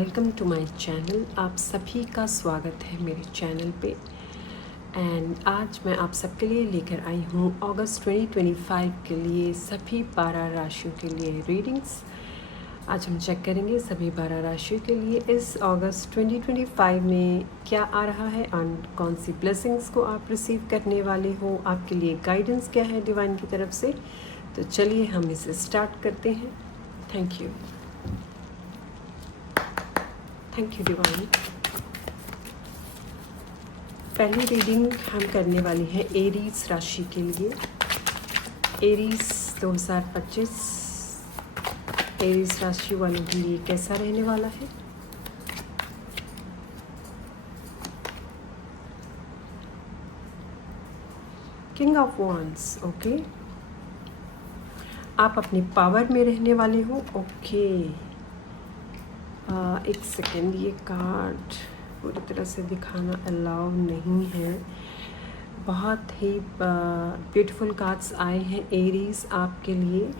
Welcome to my channel. आप सभी का स्वागत है मेरे चैनल पे। एंड आज मैं आप सबके लिए लेकर आई हूँ अगस्त 2025 के लिए सभी 12 राशियों के लिए रीडिंग्स। आज हम चेक करेंगे सभी 12 राशियों के लिए इस अगस्त 2025 में क्या आ रहा है एंड कौन सी ब्लेसिंग्स को आप रिसीव करने वाले हो, आपके लिए गाइडेंस क्या है डिवाइन की तरफ से। तो चलिए हम इसे स्टार्ट करते हैं। Thank you divine. पहली रीडिंग हम करने वाली है एरीज राशि के लिए। एरीज 2025 एरीज राशि वालों के लिए कैसा रहने वाला है। King of wands, okay. आप अपनी पावर में रहने वाले हो, ओके। एक सेकेंड, ये कार्ड पूरी तरह से दिखाना अलाउ नहीं है। बहुत ही ब्यूटीफुल कार्ड्स आए हैं एरीज आपके लिए।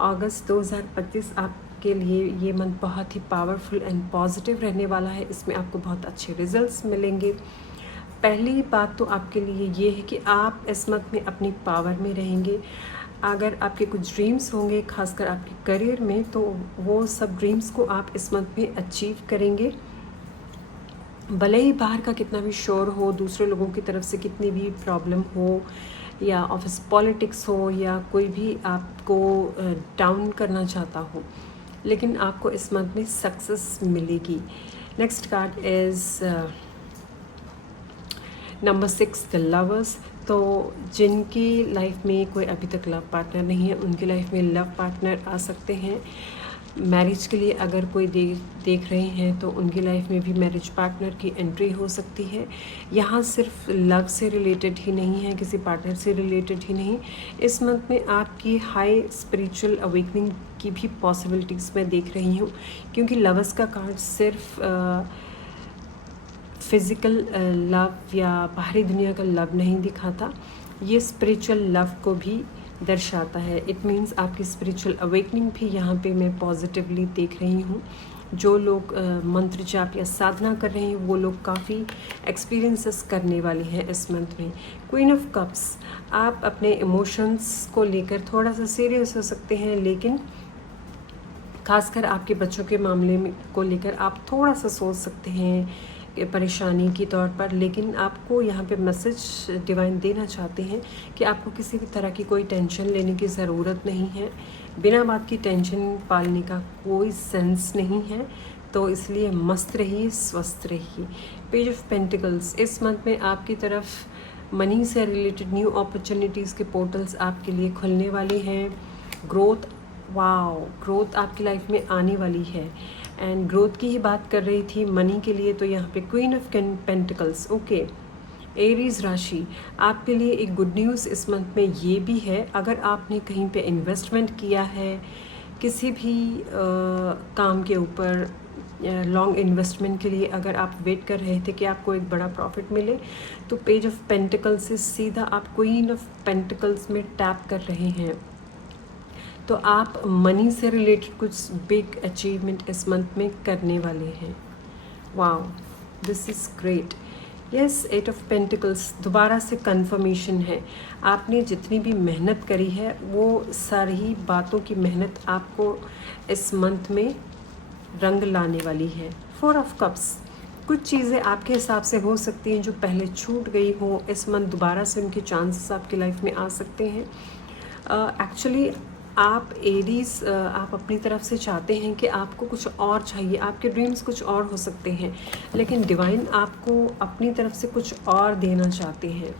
अगस्त 2025 आपके लिए ये मंथ बहुत ही पावरफुल एंड पॉजिटिव रहने वाला है। इसमें आपको बहुत अच्छे रिजल्ट्स मिलेंगे। पहली बात तो आपके लिए ये है कि आप इस मंथ में अपनी पावर में रहेंगे। अगर आपके कुछ ड्रीम्स होंगे खासकर आपके करियर में, तो वो सब ड्रीम्स को आप इस मंथ में अचीव करेंगे। भले ही बाहर का कितना भी शोर हो, दूसरे लोगों की तरफ से कितनी भी प्रॉब्लम हो, या ऑफिस पॉलिटिक्स हो, या कोई भी आपको डाउन करना चाहता हो, लेकिन आपको इस मंथ में सक्सेस मिलेगी। Next card is number 6 the lovers. तो जिनकी लाइफ में कोई अभी तक लव पार्टनर नहीं है, उनकी लाइफ में लव पार्टनर आ सकते हैं। मैरिज के लिए अगर कोई देख रहे हैं तो उनकी लाइफ में भी मैरिज पार्टनर की एंट्री हो सकती है। यहाँ सिर्फ लव से रिलेटेड ही नहीं है, किसी पार्टनर से रिलेटेड ही नहीं। इस मंथ में आपकी हाई स्पिरिचुअल अवेकनिंग की भी पॉसिबिलिटीज़ मैं देख रही हूँ, क्योंकि लवर्स का कार्ड सिर्फ फिज़िकल लव या बाहरी दुनिया का लव नहीं दिखाता, ये स्पिरिचुअल लव को भी दर्शाता है। इट मीन्स आपकी स्पिरिचुअल अवेकनिंग भी यहाँ पे मैं पॉजिटिवली देख रही हूँ। जो लोग मंत्र जाप या साधना कर रहे हैं वो लोग काफ़ी एक्सपीरियंसेस करने वाले हैं इस मंथ में। क्वीन ऑफ कप्स, आप अपने इमोशंस को लेकर थोड़ा सा सीरियस हो सकते हैं, लेकिन खासकर आपके बच्चों के मामले में को लेकर आप थोड़ा सा सोच सकते हैं परेशानी के तौर पर। लेकिन आपको यहाँ पे मैसेज डिवाइन देना चाहते हैं कि आपको किसी भी तरह की कोई टेंशन लेने की ज़रूरत नहीं है। बिना बात की टेंशन पालने का कोई सेंस नहीं है, तो इसलिए मस्त रहिए, स्वस्थ रहिए। पेज ऑफ पेंटिकल्स, इस मंथ में आपकी तरफ मनी से रिलेटेड न्यू अपॉर्चुनिटीज़ के पोर्टल्स आपके लिए खुलने वाले हैं। ग्रोथ, वाओ, ग्रोथ आपकी लाइफ में आने वाली है। एंड ग्रोथ की ही बात कर रही थी मनी के लिए, तो यहाँ पे queen of pentacles, okay. Aries राशि, आपके लिए एक गुड न्यूज़ इस मंथ में ये भी है, अगर आपने कहीं पे इन्वेस्टमेंट किया है किसी भी काम के ऊपर, लॉन्ग इन्वेस्टमेंट के लिए अगर आप वेट कर रहे थे कि आपको एक बड़ा प्रॉफिट मिले, तो पेज ऑफ पेंटिकल्स से सीधा आप क्वीन ऑफ पेंटिकल्स में टैप कर रहे हैं। तो आप मनी से रिलेटेड कुछ बिग अचीवमेंट इस मंथ में करने वाले हैं। Wow, this is great. Yes, 8 of pentacles दोबारा से कंफर्मेशन है। आपने जितनी भी मेहनत करी है वो सारी बातों की मेहनत आपको इस मंथ में रंग लाने वाली है। 4 ऑफ कप्स, कुछ चीज़ें आपके हिसाब से हो सकती हैं जो पहले छूट गई हो, इस मंथ दोबारा से उनके चांसेस आपकी लाइफ में आ सकते हैं। एक्चुअली आप एरीज, आप अपनी तरफ से चाहते हैं कि आपको कुछ और चाहिए, आपके ड्रीम्स कुछ और हो सकते हैं, लेकिन डिवाइन आपको अपनी तरफ से कुछ और देना चाहते हैं,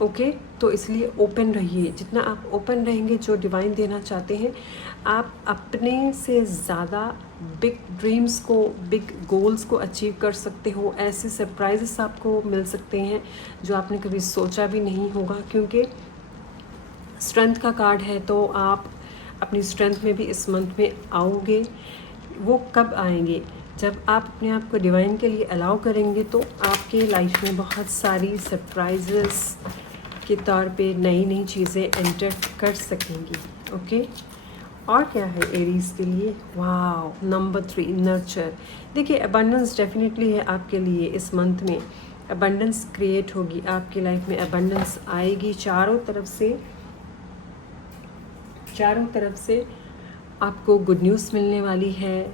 ओके। तो इसलिए ओपन रहिए। जितना आप ओपन रहेंगे जो डिवाइन देना चाहते हैं, आप अपने से ज़्यादा बिग ड्रीम्स को, बिग गोल्स को अचीव कर सकते हो। ऐसे सरप्राइजेस आपको मिल सकते हैं जो आपने कभी सोचा भी नहीं होगा, क्योंकि स्ट्रेंथ का कार्ड है, तो आप अपनी स्ट्रेंथ में भी इस मंथ में आओगे। वो कब आएंगे? जब आप अपने आप को डिवाइन के लिए अलाउ करेंगे, तो आपके लाइफ में बहुत सारी सरप्राइजेस के तौर पे नई नई चीज़ें एंटर कर सकेंगी, ओके। और क्या है एरीज के लिए? वाह, नंबर 3 नर्चर। देखिए अबंडेंस डेफिनेटली है आपके लिए इस मंथ में। अबंडेंस क्रिएट होगी आपकी लाइफ में, अबंडेंस आएगी चारों तरफ से आपको गुड न्यूज़ मिलने वाली है।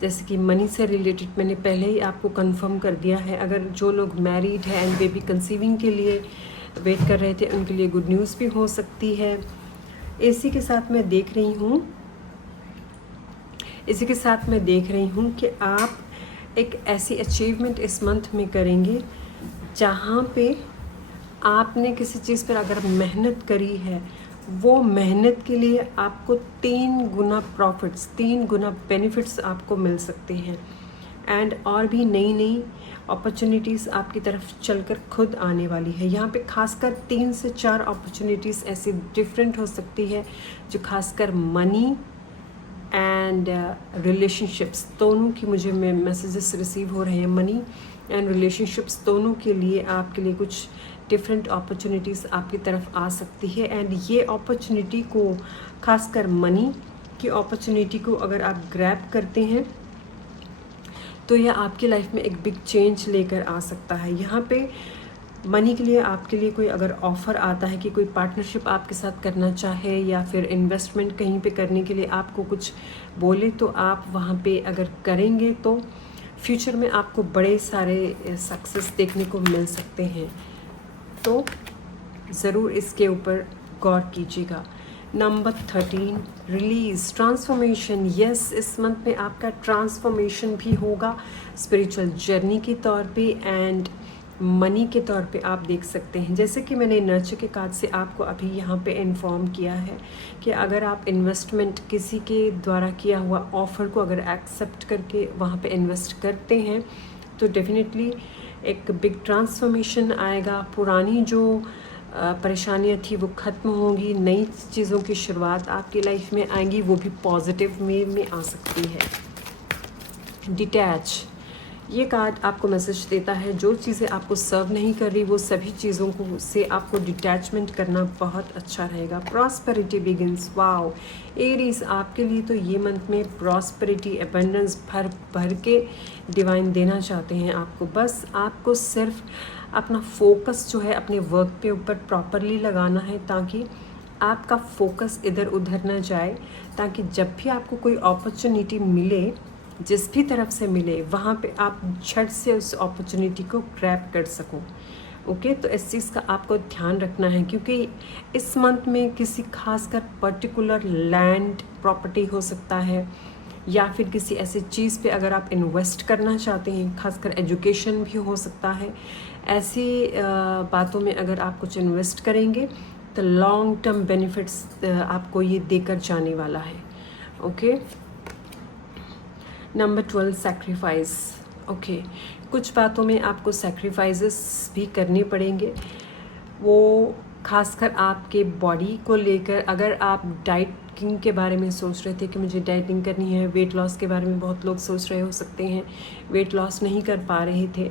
जैसे कि मनी से रिलेटेड मैंने पहले ही आपको कंफर्म कर दिया है। अगर जो लोग मैरिड है एंड बेबी कंसीविंग के लिए वेट कर रहे थे, उनके लिए गुड न्यूज़ भी हो सकती है। इसी के साथ मैं देख रही हूँ कि आप एक ऐसी अचीवमेंट इस मंथ में करेंगे जहाँ पे आपने किसी चीज़ पर अगर मेहनत करी है, वो मेहनत के लिए आपको 3 गुना प्रॉफिट्स, 3 गुना बेनिफिट्स आपको मिल सकते हैं। एंड और भी नई नई अपॉर्चुनिटीज़ आपकी तरफ चलकर खुद आने वाली है। यहाँ पे खासकर 3 से 4 अपॉर्चुनिटीज़ ऐसी डिफरेंट हो सकती है जो खासकर मनी एंड रिलेशनशिप्स दोनों की मुझे मैसेजेस रिसीव हो रहे हैं। मनी एंड रिलेशनशिप्स दोनों के लिए आपके लिए कुछ डिफरेंट अपॉर्चुनिटीज़ आपकी तरफ आ सकती है। एंड ये अपॉर्चुनिटी को, खासकर मनी की अपॉर्चुनिटी को अगर आप ग्रैब करते हैं तो यह आपकी लाइफ में एक बिग चेंज लेकर आ सकता है। यहाँ पे मनी के लिए आपके लिए कोई अगर ऑफ़र आता है कि कोई पार्टनरशिप आपके साथ करना चाहे या फिर इन्वेस्टमेंट कहीं पे करने के लिए आपको कुछ बोले, तो आप वहाँ पे अगर करेंगे तो फ्यूचर में आपको बड़े सारे सक्सेस देखने को मिल सकते हैं। तो ज़रूर इसके ऊपर गौर कीजिएगा। Number 13 release, transformation. यस, इस मंथ में आपका ट्रांसफॉर्मेशन भी होगा स्पिरिचुअल जर्नी के तौर पे एंड मनी के तौर पे आप देख सकते हैं। जैसे कि मैंने नर्चर के कार्ड से आपको अभी यहाँ पे इन्फॉर्म किया है कि अगर आप इन्वेस्टमेंट किसी के द्वारा किया हुआ ऑफ़र को अगर एक्सेप्ट करके वहाँ पे इन्वेस्ट करते हैं तो डेफिनेटली एक बिग ट्रांसफॉर्मेशन आएगा। पुरानी जो परेशानियाँ थी वो ख़त्म होंगी, नई चीज़ों की शुरुआत आपकी लाइफ में आएंगी, वो भी पॉजिटिव में आ सकती है। डिटैच, ये कार्ड आपको मैसेज देता है जो चीज़ें आपको सर्व नहीं कर रही वो सभी चीज़ों को से आपको डिटैचमेंट करना बहुत अच्छा रहेगा। Prosperity begins. वाओ एरीज, आपके लिए तो ये मंथ में प्रॉस्पेरिटी एबंडेंस भर के डिवाइन देना चाहते हैं आपको। बस आपको सिर्फ अपना फोकस जो है अपने वर्क पे ऊपर प्रॉपरली लगाना है ताकि आपका फोकस इधर उधर ना जाए, ताकि जब भी आपको कोई अपॉर्चुनिटी मिले, जिस भी तरफ से मिले, वहाँ पे आप झट से उस अपॉर्चुनिटी को ग्रैब कर सको। ओके, तो इस चीज़ का आपको ध्यान रखना है क्योंकि इस मंथ में किसी खासकर पर्टिकुलर लैंड प्रॉपर्टी हो सकता है या फिर किसी ऐसी चीज़ पे अगर आप इन्वेस्ट करना चाहते हैं, खासकर एजुकेशन भी हो सकता है। ऐसी बातों में अगर आप कुछ इन्वेस्ट करेंगे तो लॉन्ग टर्म बेनिफिट्स आपको ये देकर जाने वाला है। Okay, number 12 sacrifice. ओके, कुछ बातों में आपको सैक्रिफाइसेस भी करने पड़ेंगे, वो खासकर आपके बॉडी को लेकर। अगर आप डाइटिंग के बारे में सोच रहे थे कि मुझे डाइटिंग करनी है, वेट लॉस के बारे में बहुत लोग सोच रहे हो सकते हैं, वेट लॉस नहीं कर पा रहे थे,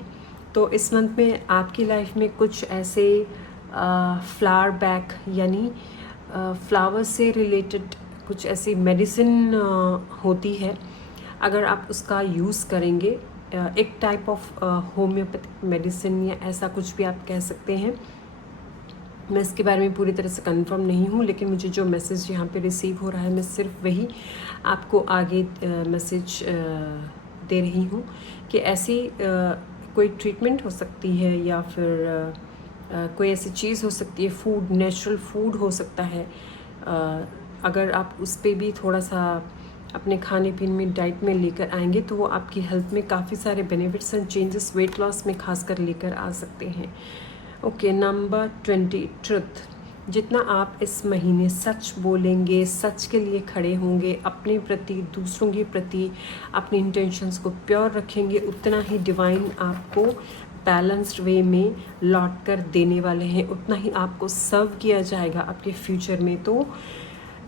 तो इस मंथ में आपकी लाइफ में कुछ ऐसे फ्लावर बैक यानी फ्लावर से रिलेटेड कुछ ऐसी मेडिसिन होती है, अगर आप उसका यूज़ करेंगे, एक टाइप ऑफ होम्योपैथिक मेडिसिन या ऐसा कुछ भी आप कह सकते हैं। मैं इसके बारे में पूरी तरह से कंफर्म नहीं हूँ, लेकिन मुझे जो मैसेज यहाँ पे रिसीव हो रहा है मैं सिर्फ वही आपको आगे मैसेज दे रही हूँ कि ऐसी कोई ट्रीटमेंट हो सकती है या फिर कोई ऐसी चीज़ हो सकती है, फूड, नेचुरल फूड हो सकता है। अगर आप उस पर भी थोड़ा सा अपने खाने पीने में, डाइट में लेकर आएंगे तो वो आपकी हेल्थ में काफ़ी सारे benefits and changes weight loss में खासकर लेकर आ सकते हैं। Okay, number 20 truth. जितना आप इस महीने सच बोलेंगे, सच के लिए खड़े होंगे, अपने प्रति, दूसरों के प्रति अपनी इंटेंशंस को प्योर रखेंगे, उतना ही डिवाइन आपको बैलेंस्ड वे में लौट कर देने वाले हैं, उतना ही आपको सर्व किया जाएगा आपके फ्यूचर में। तो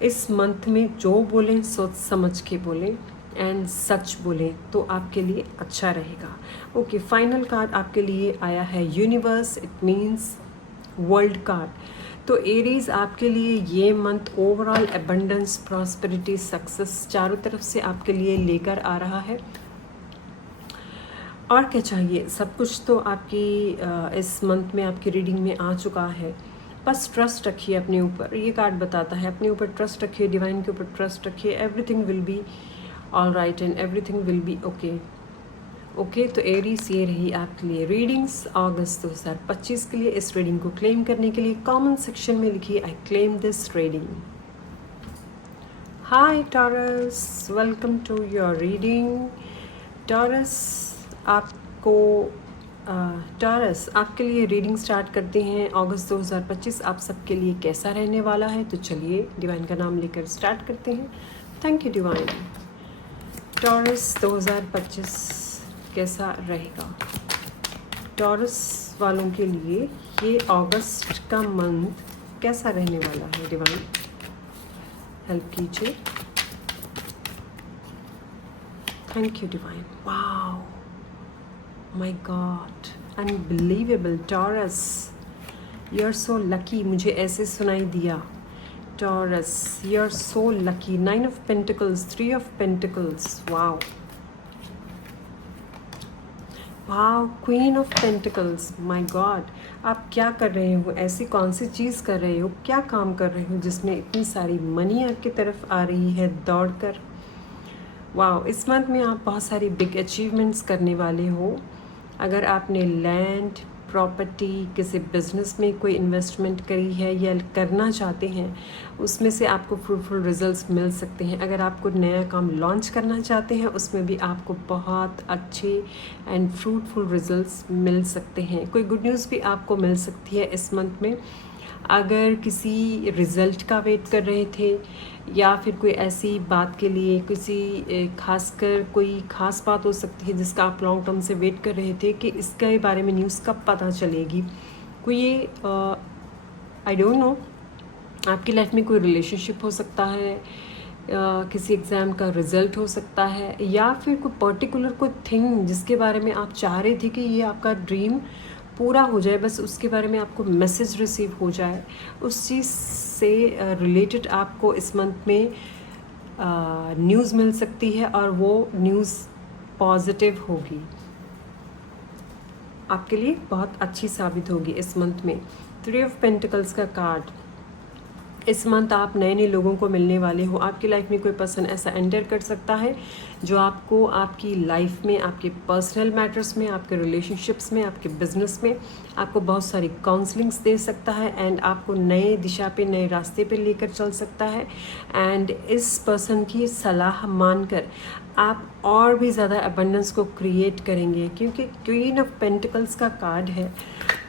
इस मंथ में जो बोलें सोच समझ के बोलें एंड सच बोलें तो आपके लिए अच्छा रहेगा। ओके, फाइनल कार्ड आपके लिए आया है universe, it means world card. तो एरीज आपके लिए ये month overall abundance, prosperity, success चारों तरफ से आपके लिए लेकर आ रहा है। और क्या चाहिए, सब कुछ तो आपकी इस मंथ में आपकी रीडिंग में आ चुका है। बस ट्रस्ट रखिए अपने ऊपर, ये कार्ड बताता है अपने ऊपर ट्रस्ट रखिए, डिवाइन के ऊपर ट्रस्ट रखिए, everything will be all right and everything will be okay. Okay, तो एरीज ये रही आपके लिए रीडिंग्स अगस्त 2025 के लिए। इस रीडिंग को क्लेम करने के लिए कमेंट सेक्शन में लिखिए I claim this reading. Hi Taurus, welcome to your reading. Taurus आपको टॉरस आपके लिए रीडिंग स्टार्ट करते हैं। अगस्त 2025 आप सबके लिए कैसा रहने वाला है, तो चलिए डिवाइन का नाम लेकर स्टार्ट करते हैं। Thank you divine. टॉरस 2025 कैसा रहेगा टॉरस वालों के लिए, ये अगस्त का मंथ कैसा रहने वाला है, डिवाइन हेल्प कीजिए। Thank you divine. Wow, my God, unbelievable. Taurus you are so lucky, मुझे ऐसे सुनाई दिया। Taurus you are so lucky. 9 of pentacles, 3 of pentacles, wow wow, queen of pentacles, my God. आप क्या कर रहे हो, ऐसी कौन सी चीज़ कर रहे हो, क्या काम कर रहे हो जिसमें इतनी सारी मनी आपकी तरफ आ रही है दौड़कर। वाओ, इस मंथ में आप बहुत सारी बिग अचीवमेंट्स करने वाले हो। अगर आपने लैंड, प्रॉपर्टी, किसी बिजनेस में कोई इन्वेस्टमेंट करी है या करना चाहते हैं, उसमें से आपको फ्रूटफुल रिजल्ट्स मिल सकते हैं। अगर आपको नया काम लॉन्च करना चाहते हैं, उसमें भी आपको बहुत अच्छे एंड फ्रूटफुल रिजल्ट्स मिल सकते हैं। कोई गुड न्यूज़ भी आपको मिल सकती है इस मंथ में। अगर किसी रिज़ल्ट का वेट कर रहे थे या फिर कोई ऐसी बात के लिए, किसी खासकर कोई ख़ास बात हो सकती है जिसका आप लॉन्ग टर्म से वेट कर रहे थे कि इसके बारे में न्यूज़ कब पता चलेगी। कोई ये आई डोंट नो, आपकी लाइफ में कोई रिलेशनशिप हो सकता है, किसी एग्ज़ाम का रिज़ल्ट हो सकता है, या फिर कोई पर्टिकुलर कोई थिंग जिसके बारे में आप चाह रहे थे कि ये आपका ड्रीम पूरा हो जाए, बस उसके बारे में आपको मैसेज रिसीव हो जाए। उस चीज़ से रिलेटेड आपको इस मंथ में न्यूज़ मिल सकती है और वो न्यूज़ पॉजिटिव होगी, आपके लिए बहुत अच्छी साबित होगी इस मंथ में। 3 ऑफ पेंटिकल्स का कार्ड, इस मंथ आप नए नए लोगों को मिलने वाले हो। आपकी लाइफ में कोई पर्सन ऐसा एंटर कर सकता है जो आपको आपकी लाइफ में, आपके पर्सनल मैटर्स में, आपके रिलेशनशिप्स में, आपके बिजनेस में आपको बहुत सारी काउंसलिंग्स दे सकता है एंड आपको नए दिशा पे, नए रास्ते पे लेकर चल सकता है। एंड इस पर्सन की सलाह मानकर आप और भी ज़्यादा अबंडेंस को क्रिएट करेंगे, क्योंकि क्वीन ऑफ पेंटिकल्स का कार्ड है।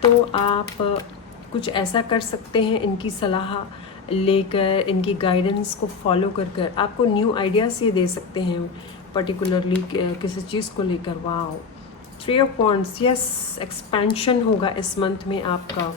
तो आप कुछ ऐसा कर सकते हैं, इनकी सलाह लेकर, इनकी गाइडेंस को फॉलो कर कर आपको न्यू आइडियाज़ ये दे सकते हैं, पर्टिकुलरली किसी चीज़ को लेकर। Wow, 3 of wands, yes, expansion होगा इस मंथ में आपका,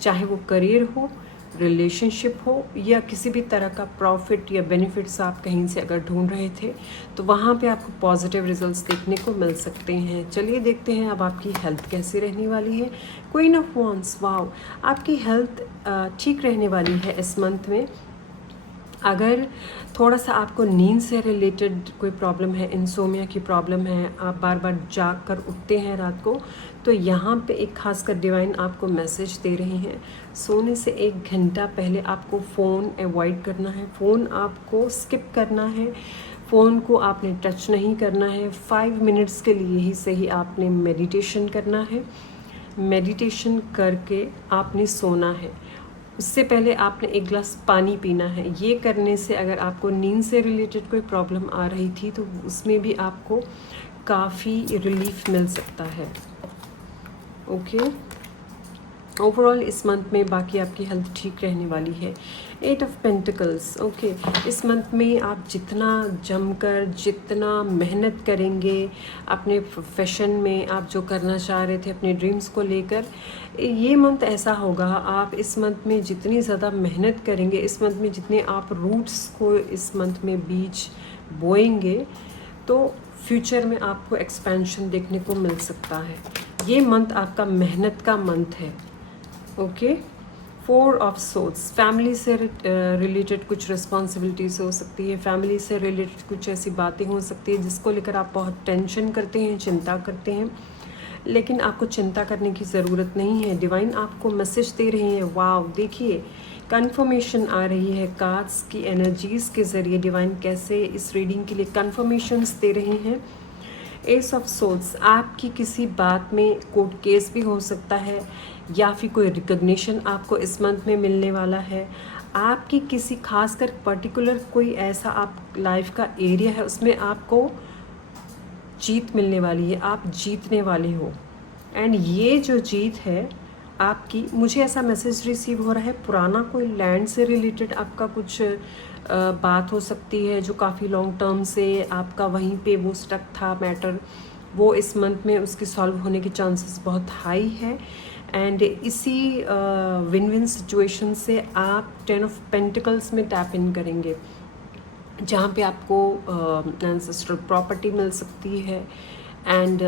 चाहे वो करियर हो, रिलेशनशिप हो या किसी भी तरह का प्रॉफिट या बेनिफिट्स आप कहीं से अगर ढूंढ रहे थे तो वहाँ पे आपको पॉजिटिव रिजल्ट्स देखने को मिल सकते हैं। चलिए देखते हैं अब आपकी हेल्थ कैसी रहने वाली है। क्वीन ऑफ वॉन्ड्स, वाओ, आपकी हेल्थ ठीक रहने वाली है इस मंथ में। अगर थोड़ा सा आपको नींद से रिलेटेड कोई प्रॉब्लम है, इंसोमिया की प्रॉब्लम है, आप बार बार जाग कर उठते हैं रात को, तो यहाँ पे एक खासकर डिवाइन आपको मैसेज दे रहे हैं, सोने से 1 घंटा पहले आपको फ़ोन अवॉइड करना है, फ़ोन आपको स्किप करना है, फ़ोन को आपने टच नहीं करना है। 5 मिनट्स के लिए ही सही आपने मेडिटेशन करना है, मेडिटेशन करके आपने सोना है। उससे पहले आपने 1 गिलास पानी पीना है। ये करने से अगर आपको नींद से रिलेटेड कोई प्रॉब्लम आ रही थी तो उसमें भी आपको काफ़ी रिलीफ मिल सकता है। ओके, ओवरऑल इस मंथ में बाकी आपकी हेल्थ ठीक रहने वाली है। 8 ऑफ पेंटिकल्स, ओके, इस मंथ में आप जितना जमकर, जितना मेहनत करेंगे अपने प्रोफेशन में, आप जो करना चाह रहे थे अपने ड्रीम्स को लेकर, ये मंथ ऐसा होगा, आप इस मंथ में जितनी ज़्यादा मेहनत करेंगे, इस मंथ में जितने आप रूट्स को इस मंथ में बीज बोएंगे, तो फ्यूचर में आपको एक्सपेंशन देखने को मिल सकता है। ये मंथ आपका मेहनत का मंथ है। ओके, 4 ऑफ सोर्ड्स, फैमिली से रिलेटेड कुछ रिस्पॉन्सिबिलिटीज़ हो सकती है, फैमिली से रिलेटेड कुछ ऐसी बातें हो सकती है जिसको लेकर आप बहुत टेंशन करते हैं, चिंता करते हैं, लेकिन आपको चिंता करने की ज़रूरत नहीं है। डिवाइन आपको मैसेज दे रहे हैं। वाव, देखिए कंफर्मेशन आ रही है कार्ड्स की एनर्जीज़ के ज़रिए। डिवाइन कैसे इस रीडिंग के लिए कंफर्मेशंस दे रहे हैं। एस ऑफ सोर्ड्स, आपकी किसी बात में कोर्ट केस भी हो सकता है या फिर कोई रिकग्निशन आपको इस मंथ में मिलने वाला है। आपकी किसी खासकर पर्टिकुलर कोई ऐसा आप लाइफ का एरिया है उसमें आपको जीत मिलने वाली है, आप जीतने वाले हो। एंड ये जो जीत है आपकी, मुझे ऐसा मैसेज रिसीव हो रहा है, पुराना कोई लैंड से रिलेटेड आपका कुछ बात हो सकती है जो काफ़ी लॉन्ग टर्म से आपका वहीं पे वो स्टक था मैटर, वो इस मंथ में उसकी सॉल्व होने के चांसेस बहुत हाई है। एंड इसी विन विन सिचुएशन से आप 10 ऑफ पेंटिकल्स में टैप इन करेंगे, जहाँ पे आपको एंसेस्ट्रल प्रॉपर्टी मिल सकती है एंड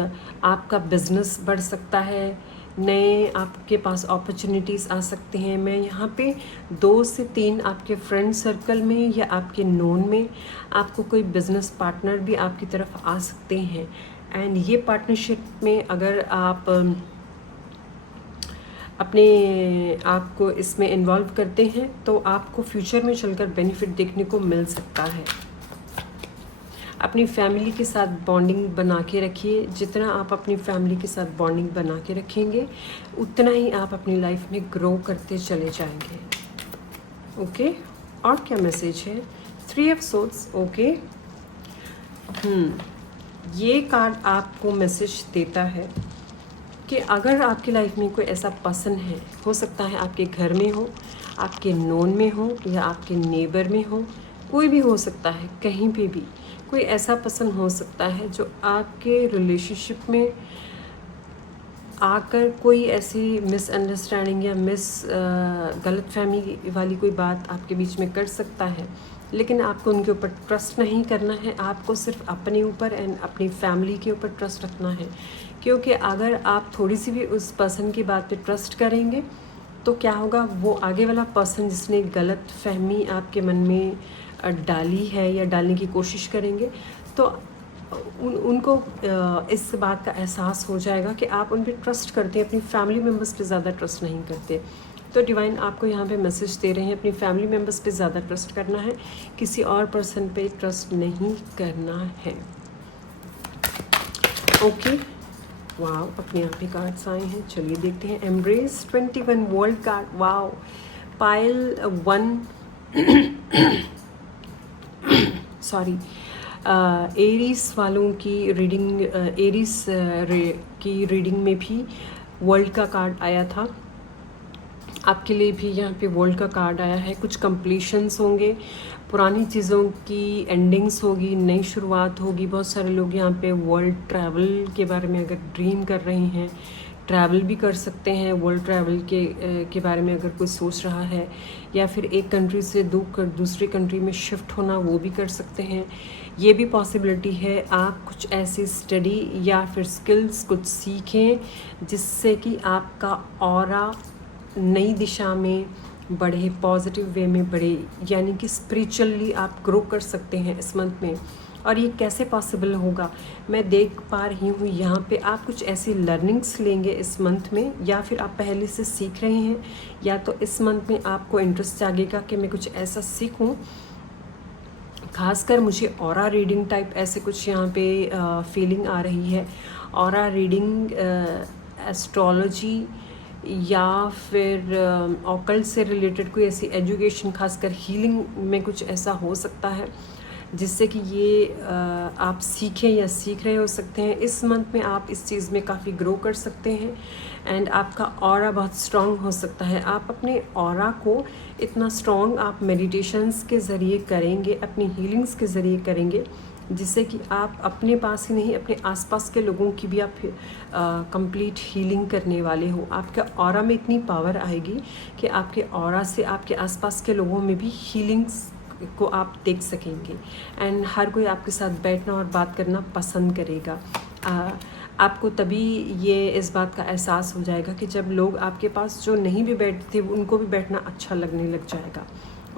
आपका बिजनेस बढ़ सकता है, नए आपके पास अपॉर्चुनिटीज़ आ सकते हैं। मैं यहाँ पे 2 से 3 आपके फ्रेंड सर्कल में या आपके नोन में आपको कोई बिजनेस पार्टनर भी आपकी तरफ आ सकते हैं। एंड ये पार्टनरशिप में अगर आप अपने आप को इसमें इन्वॉल्व करते हैं तो आपको फ्यूचर में चलकर बेनिफिट देखने को मिल सकता है। अपनी फैमिली के साथ बॉन्डिंग बना के रखिए। जितना आप अपनी फैमिली के साथ बॉन्डिंग बना के रखेंगे उतना ही आप अपनी लाइफ में ग्रो करते चले जाएंगे। ओके, और क्या मैसेज है? 3 ऑफ सोर्ड्स। ओके, ये कार्ड आपको मैसेज देता है कि अगर आपकी लाइफ में कोई ऐसा पर्सन है, हो सकता है आपके घर में हो, आपके नोन में हो या आपके नेबर में हो, कोई भी हो सकता है, कहीं पे भी कोई ऐसा पर्सन हो सकता है जो आपके रिलेशनशिप में आकर कोई ऐसी मिसअंडरस्टैंडिंग या गलतफहमी वाली कोई बात आपके बीच में कर सकता है, लेकिन आपको उनके ऊपर ट्रस्ट नहीं करना है। आपको सिर्फ अपने ऊपर एंड अपनी फैमिली के ऊपर ट्रस्ट रखना है, क्योंकि अगर आप थोड़ी सी भी उस पर्सन की बात पे ट्रस्ट करेंगे तो क्या होगा, वो आगे वाला पर्सन जिसने गलत फहमी आपके मन में डाली है या डालने की कोशिश करेंगे तो उनको इस बात का एहसास हो जाएगा कि आप उन पर ट्रस्ट करते हैं, अपनी फैमिली मेम्बर्स पे ज़्यादा ट्रस्ट नहीं करते। तो डिवाइन आपको यहाँ पे मैसेज दे रहे हैं, अपनी फैमिली मेम्बर्स पे ज़्यादा ट्रस्ट करना है, किसी और पर्सन पे ट्रस्ट नहीं करना है। ओके, वाव, अपने आप ही कार्ड्स आए हैं। चलिए देखते हैं। Embrace 21 world card. Wow, pile 1 sorry, Aries वालों की रीडिंग, एरीस की रीडिंग में भी वर्ल्ड का कार्ड आया था। आपके लिए भी यहाँ पे वर्ल्ड का कार्ड आया है। कुछ कंप्लीशंस होंगे, पुरानी चीज़ों की एंडिंग्स होगी, नई शुरुआत होगी। बहुत सारे लोग यहाँ पे वर्ल्ड ट्रैवल के बारे में अगर ड्रीम कर रहे हैं, ट्रैवल भी कर सकते हैं। वर्ल्ड ट्रैवल के बारे में अगर कोई सोच रहा है, या फिर एक कंट्री से दूसरी कंट्री में शिफ्ट होना, वो भी कर सकते हैं। ये भी पॉसिबिलिटी है आप कुछ ऐसी स्टडी या फिर स्किल्स कुछ सीखें जिससे कि आपका ऑरा नई दिशा में बढ़े, पॉजिटिव वे में बढ़े, यानी कि स्पिरिचुअली आप ग्रो कर सकते हैं इस मंथ में। और ये कैसे पॉसिबल होगा, मैं देख पा रही हूँ यहाँ पे आप कुछ ऐसी लर्निंग्स लेंगे इस मंथ में, या फिर आप पहले से सीख रहे हैं, या तो इस मंथ में आपको इंटरेस्ट जागेगा कि मैं कुछ ऐसा सीखूँ। खासकर मुझे ऑरा रीडिंग टाइप ऐसे कुछ यहाँ पे फीलिंग आ रही है। ऑरा रीडिंग, एस्ट्रोलॉजी या फिर ऑकल्ट से रिलेटेड कोई ऐसी एजुकेशन, खासकर हीलिंग में कुछ ऐसा हो सकता है जिससे कि ये आप सीखें या सीख रहे हो सकते हैं। इस मंथ में आप इस चीज़ में काफ़ी ग्रो कर सकते हैं एंड आपका ऑरा बहुत स्ट्रॉन्ग हो सकता है। आप अपने ऑरा को इतना स्ट्रॉन्ग आप मेडिटेशंस के ज़रिए करेंगे, अपनी हीलिंग्स के ज़रिए करेंगे, जिससे कि आप अपने पास ही नहीं अपने आसपास के लोगों की भी आप कंप्लीट हीलिंग करने वाले हो। आपके ऑरा में इतनी पावर आएगी कि आपके ऑरा से आपके आसपास के लोगों में भी हीलिंग्स को आप देख सकेंगे एंड हर कोई आपके साथ बैठना और बात करना पसंद करेगा। आपको तभी ये इस बात का एहसास हो जाएगा कि जब लोग आपके पास जो नहीं भी बैठते उनको भी बैठना अच्छा लगने लग जाएगा।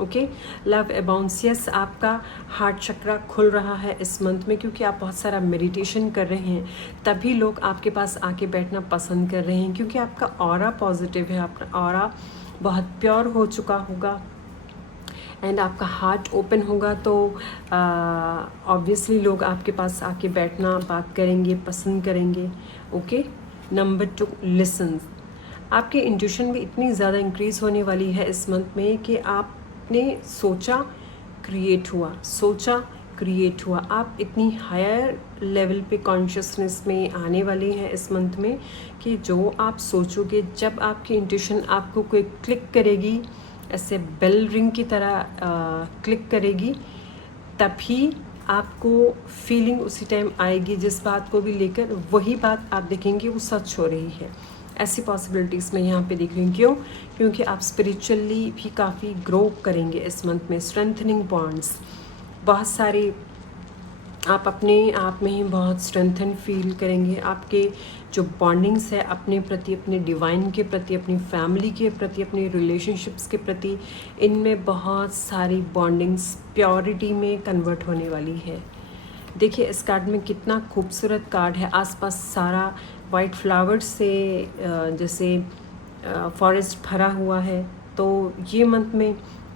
ओके, लव अबाउंसियस, आपका हार्ट चक्रा खुल रहा है इस मंथ में, क्योंकि आप बहुत सारा मेडिटेशन कर रहे हैं, तभी लोग आपके पास आके बैठना पसंद कर रहे हैं, क्योंकि आपका ऑरा पॉजिटिव है, आपका ऑरा बहुत प्योर हो चुका होगा एंड आपका हार्ट ओपन होगा, तो ऑब्वियसली लोग आपके पास आके बैठना, बात करेंगे, पसंद करेंगे। Okay, number 2, listen. आपकी इंट्यूशन भी इतनी ज़्यादा इंक्रीज़ होने वाली है इस मंथ में कि आपने सोचा क्रिएट हुआ, सोचा क्रिएट हुआ। आप इतनी हायर लेवल पे कॉन्शियसनेस में आने वाले हैं इस मंथ में कि जो आप सोचोगे, जब आपकी इंट्यूशन आपको कोई क्लिक करेगी, ऐसे बेल रिंग की तरह क्लिक करेगी, तभी आपको फीलिंग उसी टाइम आएगी, जिस बात को भी लेकर वही बात आप देखेंगे वो सच हो रही है। ऐसी पॉसिबिलिटीज़ मैं यहाँ पे देख रही हूँ। क्यों? क्योंकि आप स्पिरिचुअली भी काफ़ी ग्रो करेंगे इस मंथ में। स्ट्रेंथनिंग बॉन्ड्स, बहुत सारे आप अपने आप में ही बहुत स्ट्रेंथन फील करेंगे। आपके जो बॉन्डिंग्स है अपने प्रति, अपने डिवाइन के प्रति, अपनी फैमिली के प्रति, अपने रिलेशनशिप्स के प्रति, इनमें बहुत सारी बॉन्डिंग्स प्योरिटी में कन्वर्ट होने वाली है। देखिए इस कार्ड में कितना खूबसूरत कार्ड है, आसपास सारा वाइट फ्लावर्स से जैसे फॉरेस्ट भरा हुआ है। तो ये मंथ में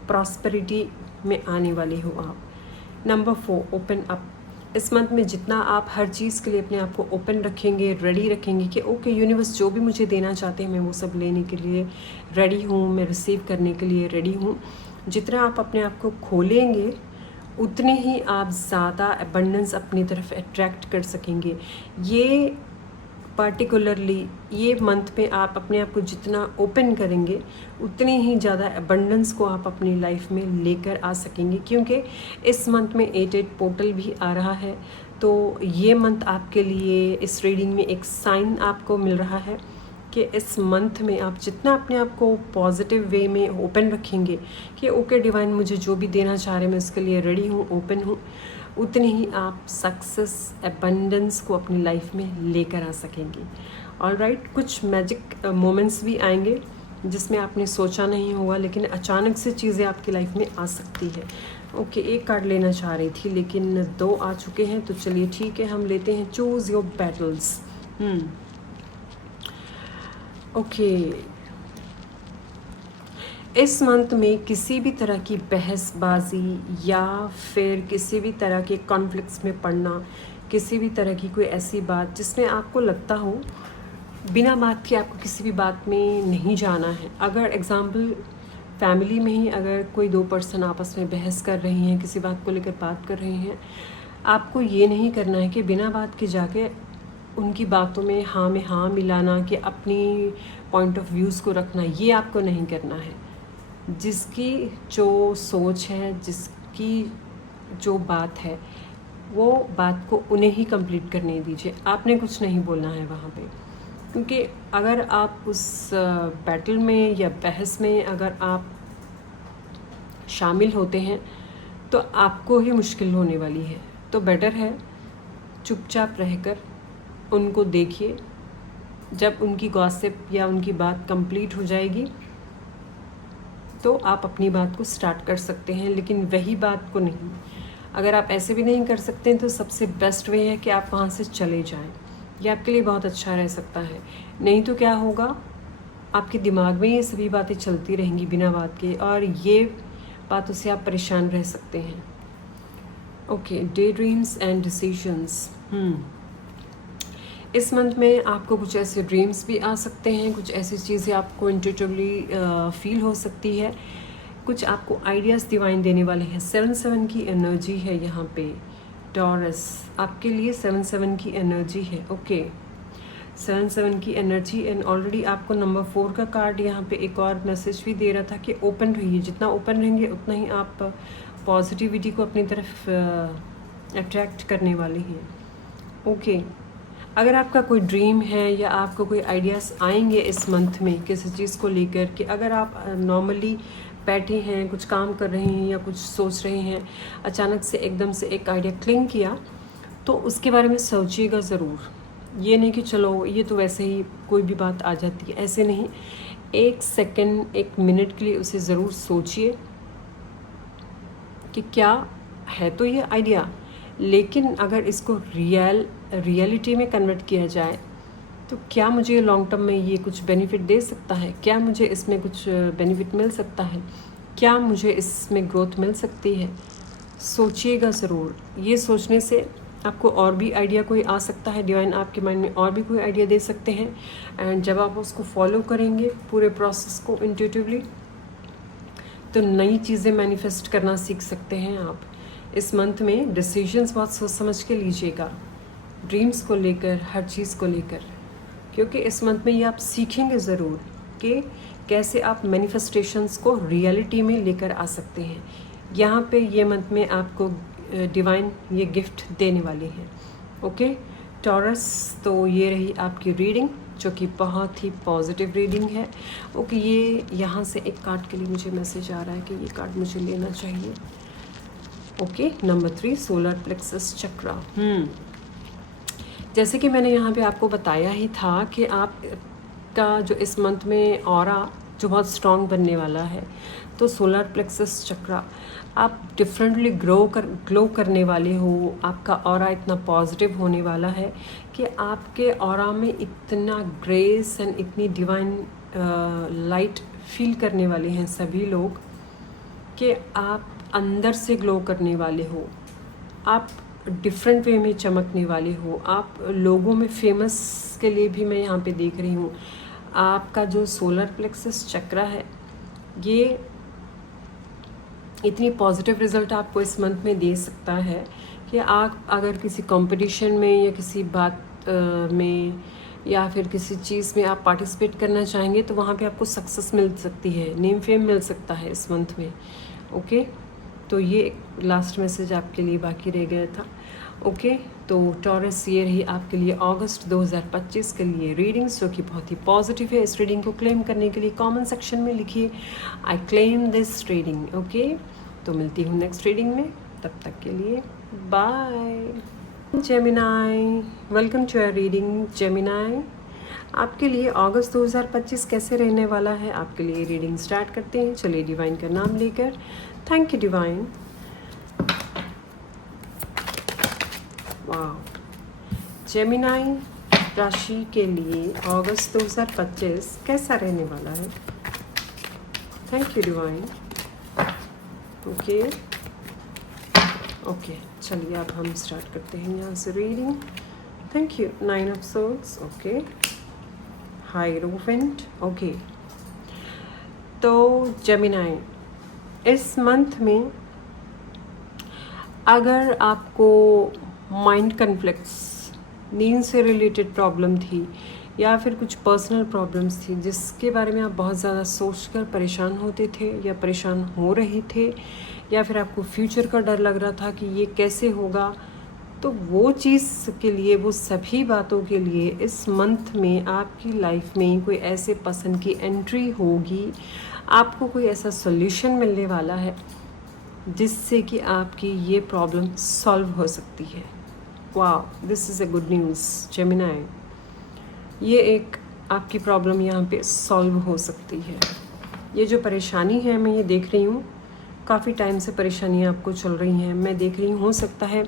प्रॉस्पेरिटी में आने वाली हो आप। Number 4, open up. इस मंथ में जितना आप हर चीज़ के लिए अपने आप को ओपन रखेंगे, रेडी रखेंगे कि ओके यूनिवर्स जो भी मुझे देना चाहते हैं मैं वो सब लेने के लिए रेडी हूँ, मैं रिसीव करने के लिए रेडी हूँ। जितना आप अपने आप को खोलेंगे उतने ही आप ज़्यादा अबंडेंस अपनी तरफ अट्रैक्ट कर सकेंगे। ये पार्टिकुलरली ये मंथ में आप अपने आप को जितना ओपन करेंगे उतनी ही ज़्यादा अबंडेंस को आप अपनी लाइफ में लेकर आ सकेंगे, क्योंकि इस मंथ में 8 पोर्टल भी आ रहा है। तो ये मंथ आपके लिए इस रीडिंग में एक साइन आपको मिल रहा है कि इस मंथ में आप जितना अपने आप को पॉजिटिव वे में ओपन रखेंगे कि ओके डिवाइन मुझे जो भी देना चाह रहे हैं मैं उसके लिए रेडी हूँ, ओपन हूँ, उतनी ही आप सक्सेस अबंडेंस को अपनी लाइफ में लेकर आ सकेंगे। ऑलराइट, कुछ मैजिक मोमेंट्स भी आएंगे जिसमें आपने सोचा नहीं होगा, लेकिन अचानक से चीज़ें आपकी लाइफ में आ सकती है। ओके, एक कार्ड लेना चाह रही थी लेकिन 2 आ चुके हैं, तो चलिए ठीक है हम लेते हैं चूज़ योर बैटल्स। ओके, इस मंथ में किसी भी तरह की बहसबाजी या फिर किसी भी तरह के कॉन्फ्लिक्ट्स में पड़ना, किसी भी तरह की कोई ऐसी बात जिसमें आपको लगता हो बिना बात के आपको किसी भी बात में नहीं जाना है। अगर एग्जाम्पल फैमिली में ही अगर कोई 2 पर्सन आपस में बहस कर रही हैं, किसी बात को लेकर बात कर रहे हैं, आपको ये नहीं करना है कि बिना बात के जाके उनकी बातों में हाँ मिलाना, कि अपनी पॉइंट ऑफ व्यूज़ को रखना, ये आपको नहीं करना है। जिसकी जो सोच है, जिसकी जो बात है, वो बात को उन्हें ही कंप्लीट करने दीजिए। आपने कुछ नहीं बोलना है वहाँ पे, क्योंकि अगर आप उस बैटल में या बहस में अगर आप शामिल होते हैं तो आपको ही मुश्किल होने वाली है। तो बेटर है चुपचाप रहकर उनको देखिए। जब उनकी गॉसिप या उनकी बात कंप्लीट हो जाएगी तो आप अपनी बात को स्टार्ट कर सकते हैं, लेकिन वही बात को नहीं। अगर आप ऐसे भी नहीं कर सकते हैं तो सबसे बेस्ट वे है कि आप वहाँ से चले जाएं। ये आपके लिए बहुत अच्छा रह सकता है। नहीं तो क्या होगा, आपके दिमाग में ये सभी बातें चलती रहेंगी बिना बात के, और ये बातों से आप परेशान रह सकते हैं। Okay, day dreams and decisions. इस मंथ में आपको कुछ ऐसे ड्रीम्स भी आ सकते हैं, कुछ ऐसी चीज़ें आपको इंट्यूटिवली फील हो सकती है, कुछ आपको आइडियाज़ डिवाइन देने वाले हैं। 7-7 की एनर्जी है यहाँ पे। टॉरस, आपके लिए 7-7 की एनर्जी है। ओके, 7-7 की एनर्जी, एंड ऑलरेडी आपको नंबर 4 का कार्ड यहाँ पे एक और मैसेज भी दे रहा था कि ओपन रहिए। जितना ओपन रहेंगे उतना ही आप पॉजिटिविटी को अपनी तरफ अट्रैक्ट करने वाले हैं। ओके, अगर आपका कोई ड्रीम है या आपको कोई आइडियाज़ आएंगे इस मंथ में किसी चीज़ को लेकर, कि अगर आप नॉर्मली बैठे हैं, कुछ काम कर रहे हैं या कुछ सोच रहे हैं, अचानक से एकदम से एक आइडिया क्लिंग किया, तो उसके बारे में सोचिएगा ज़रूर। ये नहीं कि चलो ये तो वैसे ही कोई भी बात आ जाती है, ऐसे नहीं। 1 सेकंड 1 मिनट के लिए उसे ज़रूर सोचिए कि क्या है तो ये आइडिया, लेकिन अगर इसको रियलिटी में कन्वर्ट किया जाए तो क्या मुझे लॉन्ग टर्म में ये कुछ बेनिफिट दे सकता है, क्या मुझे इसमें कुछ बेनिफिट मिल सकता है, क्या मुझे इसमें ग्रोथ मिल सकती है। सोचिएगा ज़रूर। ये सोचने से आपको और भी आइडिया कोई आ सकता है, डिवाइन आपके माइंड में और भी कोई आइडिया दे सकते हैं। एंड जब आप उसको फॉलो करेंगे पूरे प्रोसेस को इंट्यूटिवली, तो नई चीज़ें मैनिफेस्ट करना सीख सकते हैं आप। इस मंथ में डिसीजंस बहुत सोच समझ के लीजिएगा, ड्रीम्स को लेकर, हर चीज़ को लेकर, क्योंकि इस मंथ में ये आप सीखेंगे ज़रूर कि कैसे आप मैनिफेस्टेशंस को रियलिटी में लेकर आ सकते हैं। यहाँ पे ये मंथ में आपको डिवाइन ये गिफ्ट देने वाले हैं। ओके टॉरस, तो ये रही आपकी रीडिंग जो कि बहुत ही पॉजिटिव रीडिंग है। ओके, ये यहाँ से एक कार्ड के लिए मुझे मैसेज आ रहा है कि ये कार्ड मुझे लेना चाहिए। ओके, नंबर 3 सोलर प्लेक्सस चक्रा। जैसे कि मैंने यहाँ पे आपको बताया ही था कि आपका जो इस मंथ में ऑरा जो बहुत स्ट्रॉन्ग बनने वाला है, तो सोलर प्लेक्सस चक्रा आप डिफरेंटली ग्लो करने वाले हो। आपका ऑरा इतना पॉजिटिव होने वाला है कि आपके ऑरा में इतना ग्रेस एंड इतनी डिवाइन लाइट फील करने वाले हैं सभी लोग कि आप अंदर से ग्लो करने वाले हो, आप डिफरेंट वे में चमकने वाले हो, आप लोगों में फेमस के लिए भी मैं यहाँ पे देख रही हूँ। आपका जो सोलर प्लेक्सस चक्रा है ये इतनी पॉजिटिव रिजल्ट आपको इस मंथ में दे सकता है कि आप अगर किसी कंपटीशन में या किसी बात में या फिर किसी चीज़ में आप पार्टिसिपेट करना चाहेंगे तो वहाँ पे आपको सक्सेस मिल सकती है, नेम फेम मिल सकता है इस मंथ में। ओके, तो ये लास्ट मैसेज आपके लिए बाकी रह गया था। ओके, तो टॉरस ये रही आपके लिए अगस्त 2025 के लिए रीडिंग्स जो कि बहुत ही पॉजिटिव है। इस रीडिंग को क्लेम करने के लिए कमेंट सेक्शन में लिखिए I claim this reading. Okay, तो मिलती हूँ नेक्स्ट रीडिंग में, तब तक के लिए bye. Gemini, welcome to your reading. Gemini, आपके लिए अगस्त 2025 कैसे रहने वाला है, आपके लिए रीडिंग स्टार्ट करते हैं। चलिए डिवाइन का नाम लेकर। Thank you divine. वाह, जेमिनाई राशि के लिए अगस्त 2025 कैसा रहने वाला है। Thank you divine. Okay okay, चलिए अब हम स्टार्ट करते हैं यहाँ से reading. Thank you. 9 of swords. Okay, hierophant. Okay, तो जेमिनाई इस मंथ में अगर आपको माइंड कन्फ्लिक्ट्स, नींद से रिलेटेड प्रॉब्लम थी या फिर कुछ पर्सनल प्रॉब्लम्स थी जिसके बारे में आप बहुत ज़्यादा सोचकर परेशान होते थे या परेशान हो रहे थे, या फिर आपको फ्यूचर का डर लग रहा था कि ये कैसे होगा, तो वो चीज़ के लिए, वो सभी बातों के लिए इस मंथ में आपकी लाइफ में कोई ऐसे पर्सन की एंट्री होगी, आपको कोई ऐसा सॉल्यूशन मिलने वाला है जिससे कि आपकी ये प्रॉब्लम सॉल्व हो सकती है। वाह, this is a good news Gemini. ये एक आपकी प्रॉब्लम यहाँ पे सॉल्व हो सकती है। ये जो परेशानी है मैं ये देख रही हूँ, काफ़ी टाइम से परेशानियाँ आपको चल रही हैं। मैं देख रही हूँ हो सकता है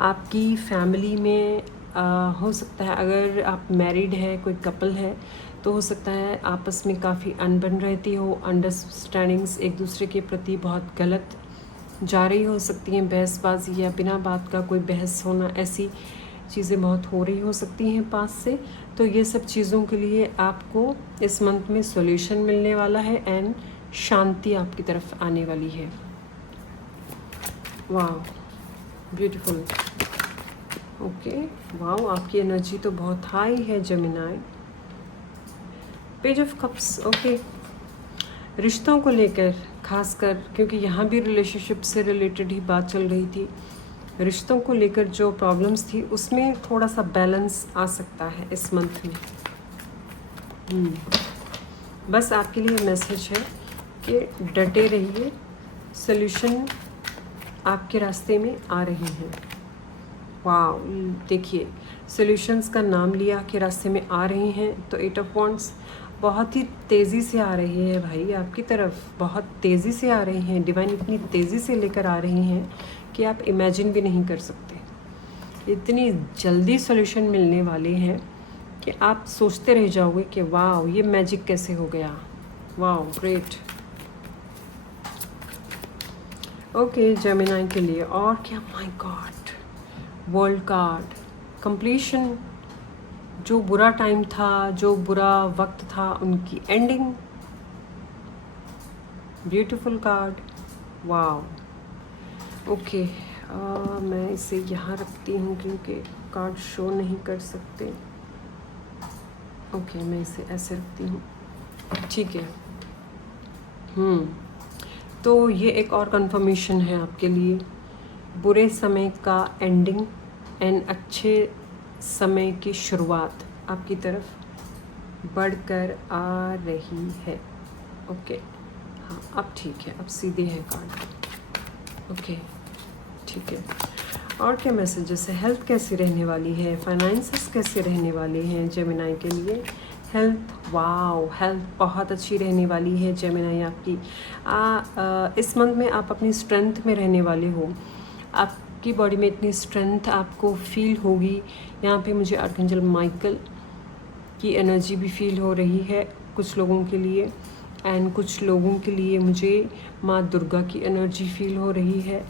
आपकी फैमिली में हो सकता है, अगर आप मैरिड है, कोई कपल है, तो हो सकता है आपस में काफ़ी अनबन रहती हो, अंडरस्टैंडिंग्स एक दूसरे के प्रति बहुत गलत जा रही हो सकती हैं, बहसबाजी या बिना बात का कोई बहस होना, ऐसी चीज़ें बहुत हो रही हो सकती हैं पास से। तो ये सब चीज़ों के लिए आपको इस मंथ में सॉल्यूशन मिलने वाला है एंड शांति आपकी तरफ आने वाली है। वाह, ब्यूटीफुल। ओके, वाह, आपकी एनर्जी तो बहुत हाई है Gemini. Page of cups. Okay, रिश्तों को लेकर खासकर, क्योंकि यहाँ भी रिलेशनशिप से रिलेटेड ही बात चल रही थी, रिश्तों को लेकर जो प्रॉब्लम्स थी उसमें थोड़ा सा बैलेंस आ सकता है इस मंथ में। बस आपके लिए मैसेज है कि डटे रहिए, सॉल्यूशन आपके रास्ते में आ रहे हैं। वाह, देखिए सॉल्यूशंस का नाम लिया कि रास्ते में आ रही हैं, तो 8 ऑफ वॉन्ड्स बहुत ही तेज़ी से आ रही है भाई आपकी तरफ, बहुत तेज़ी से आ रही हैं। डिवाइन इतनी तेज़ी से लेकर आ रही हैं कि आप इमेजिन भी नहीं कर सकते। इतनी जल्दी सॉल्यूशन मिलने वाले हैं कि आप सोचते रह जाओगे कि वाह ये मैजिक कैसे हो गया, वाह ग्रेट। ओके जेमिनी के लिए और क्या, my God, world card, completion. जो बुरा टाइम था, जो बुरा वक्त था, उनकी एंडिंग। ब्यूटीफुल कार्ड, वाह। ओके मैं इसे यहाँ रखती हूँ क्योंकि कार्ड शो नहीं कर सकते। ओके मैं इसे ऐसे रखती हूँ, ठीक है। तो ये एक और कंफर्मेशन है आपके लिए, बुरे समय का एंडिंग एंड अच्छे समय की शुरुआत आपकी तरफ बढ़कर आ रही है। ओके हाँ अब ठीक है, अब सीधे हैं कार्ड। ओके ठीक है। और क्या मैसेजेस है, हेल्थ कैसी रहने वाली है, फाइनेंसेस कैसे रहने वाले हैं जेमिनी के लिए। हेल्थ, वाओ हेल्थ बहुत अच्छी रहने वाली है जेमिनी आपकी। इस मंथ में आप अपनी स्ट्रेंथ में रहने वाले हो, आपकी बॉडी में इतनी स्ट्रेंथ आपको फील होगी। यहाँ पे मुझे आर्कएंजल माइकल की एनर्जी भी फील हो रही है कुछ लोगों के लिए, एंड कुछ लोगों के लिए मुझे माँ दुर्गा की एनर्जी फील हो रही है।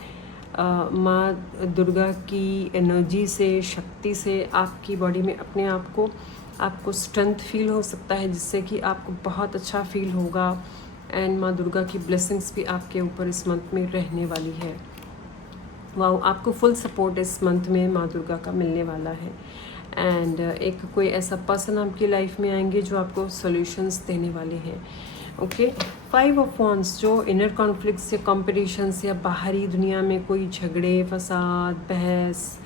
माँ दुर्गा की एनर्जी से, शक्ति से आपकी बॉडी में अपने आप को, आपको स्ट्रेंथ फील हो सकता है, जिससे कि आपको बहुत अच्छा फील होगा। एंड माँ दुर्गा की ब्लेसिंग्स भी आपके ऊपर इस मंथ में रहने वाली है। वाह आपको फुल सपोर्ट इस मंथ में माँ दुर्गा का मिलने वाला है। एंड एक कोई ऐसा पर्सन आपकी लाइफ में आएंगे जो आपको सॉल्यूशंस देने वाले हैं। ओके 5 ऑफ वॉन्ड्स, जो इनर कॉन्फ्लिक्ट्स या कॉम्पिटिशन्स या बाहरी दुनिया में कोई झगड़े, फसाद, बहस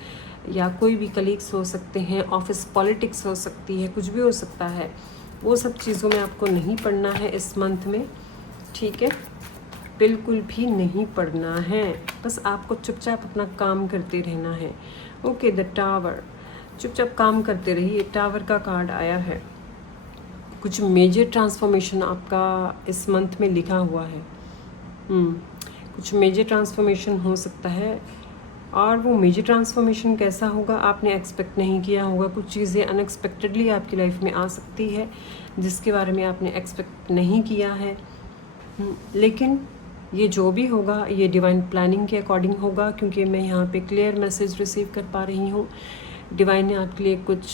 या कोई भी कलीग्स हो सकते हैं, ऑफिस पॉलिटिक्स हो सकती है, कुछ भी हो सकता है, वो सब चीज़ों में आपको नहीं पड़ना है इस मंथ में, ठीक है। बिल्कुल भी नहीं पड़ना है, बस आपको चुपचाप अपना काम करते रहना है। ओके द टावर, चुपचाप काम करते रहिए। टावर का कार्ड आया है, कुछ मेजर ट्रांसफॉर्मेशन आपका इस मंथ में लिखा हुआ है। कुछ मेजर ट्रांसफॉर्मेशन हो सकता है, और वो मेजर ट्रांसफॉर्मेशन कैसा होगा आपने एक्सपेक्ट नहीं किया होगा। कुछ चीज़ें अनएक्सपेक्टेडली आपकी लाइफ में आ सकती है जिसके बारे में आपने एक्सपेक्ट नहीं किया है, लेकिन ये जो भी होगा ये डिवाइन प्लानिंग के अकॉर्डिंग होगा, क्योंकि मैं यहाँ पे क्लियर मैसेज रिसीव कर पा रही हूँ। डिवाइन ने आपके लिए कुछ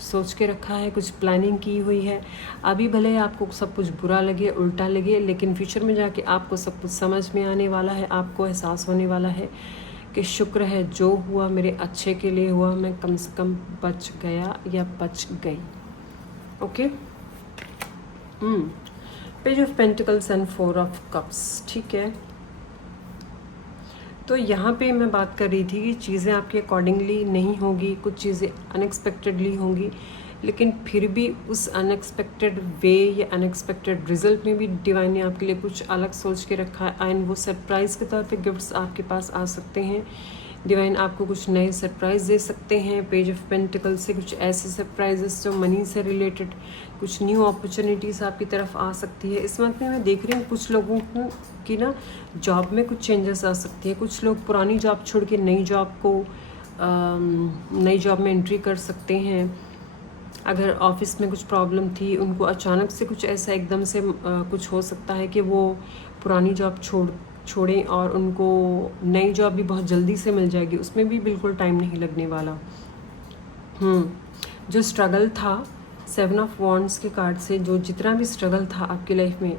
सोच के रखा है, कुछ प्लानिंग की हुई है। अभी भले आपको सब कुछ बुरा लगे, उल्टा लगे, लेकिन फ्यूचर में जाके आपको सब कुछ समझ में आने वाला है, आपको एहसास होने वाला है कि शुक्र है जो हुआ मेरे अच्छे के लिए हुआ, मैं कम से कम बच गया या बच गई। Okay page of pentacles and 4 of cups, ठीक है। तो यहाँ पे मैं बात कर रही थी कि चीज़ें आपके अकॉर्डिंगली नहीं होगी, कुछ चीज़ें अनएक्सपेक्टेडली होंगी, लेकिन फिर भी उस अनएक्सपेक्टेड वे या अनएक्सपेक्टेड रिजल्ट में भी डिवाइन ने आपके लिए कुछ अलग सोच के रखा है। एंड वो सरप्राइज़ के तौर पे गिफ्ट्स आपके पास आ सकते हैं। डिवाइन आपको कुछ नए सरप्राइज़ दे सकते हैं। पेज ऑफ पेंटिकल से कुछ ऐसे सरप्राइजेस जो मनी से रिलेटेड, कुछ न्यू अपॉर्चुनिटीज़ आपकी तरफ आ सकती है। इस मंथ में मैं देख रही हूँ कुछ लोगों की ना जॉब में कुछ चेंजेस आ सकती है। कुछ लोग पुरानी जॉब छोड़ के नई जॉब में एंट्री कर सकते हैं। अगर ऑफिस में कुछ प्रॉब्लम थी, उनको अचानक से कुछ ऐसा एकदम से कुछ हो सकता है कि वो पुरानी जॉब छोड़ें और उनको नई जॉब भी बहुत जल्दी से मिल जाएगी, उसमें भी बिल्कुल टाइम नहीं लगने वाला। जो स्ट्रगल था 7 ऑफ वॉन्ड्स के कार्ड से, जो जितना भी स्ट्रगल था आपकी लाइफ में,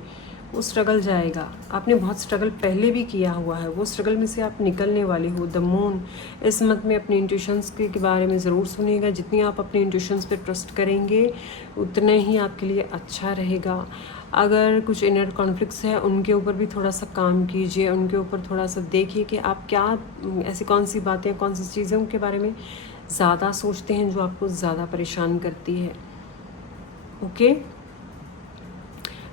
वो स्ट्रगल जाएगा। आपने बहुत स्ट्रगल पहले भी किया हुआ है, वो स्ट्रगल में से आप निकलने वाले हो। द मून, इस मंथ में अपनी इंट्यूशंस के बारे में ज़रूर सुनिएगा। जितनी आप अपने इंट्यूशंस पे ट्रस्ट करेंगे उतने ही आपके लिए अच्छा रहेगा। अगर कुछ इनर कॉन्फ्लिक्ट्स है उनके ऊपर भी थोड़ा सा काम कीजिए, उनके ऊपर थोड़ा सा देखिए कि आप क्या, ऐसी कौन सी बातें, कौन सी चीज़ों के बारे में ज़्यादा सोचते हैं जो आपको ज़्यादा परेशान करती है। ओके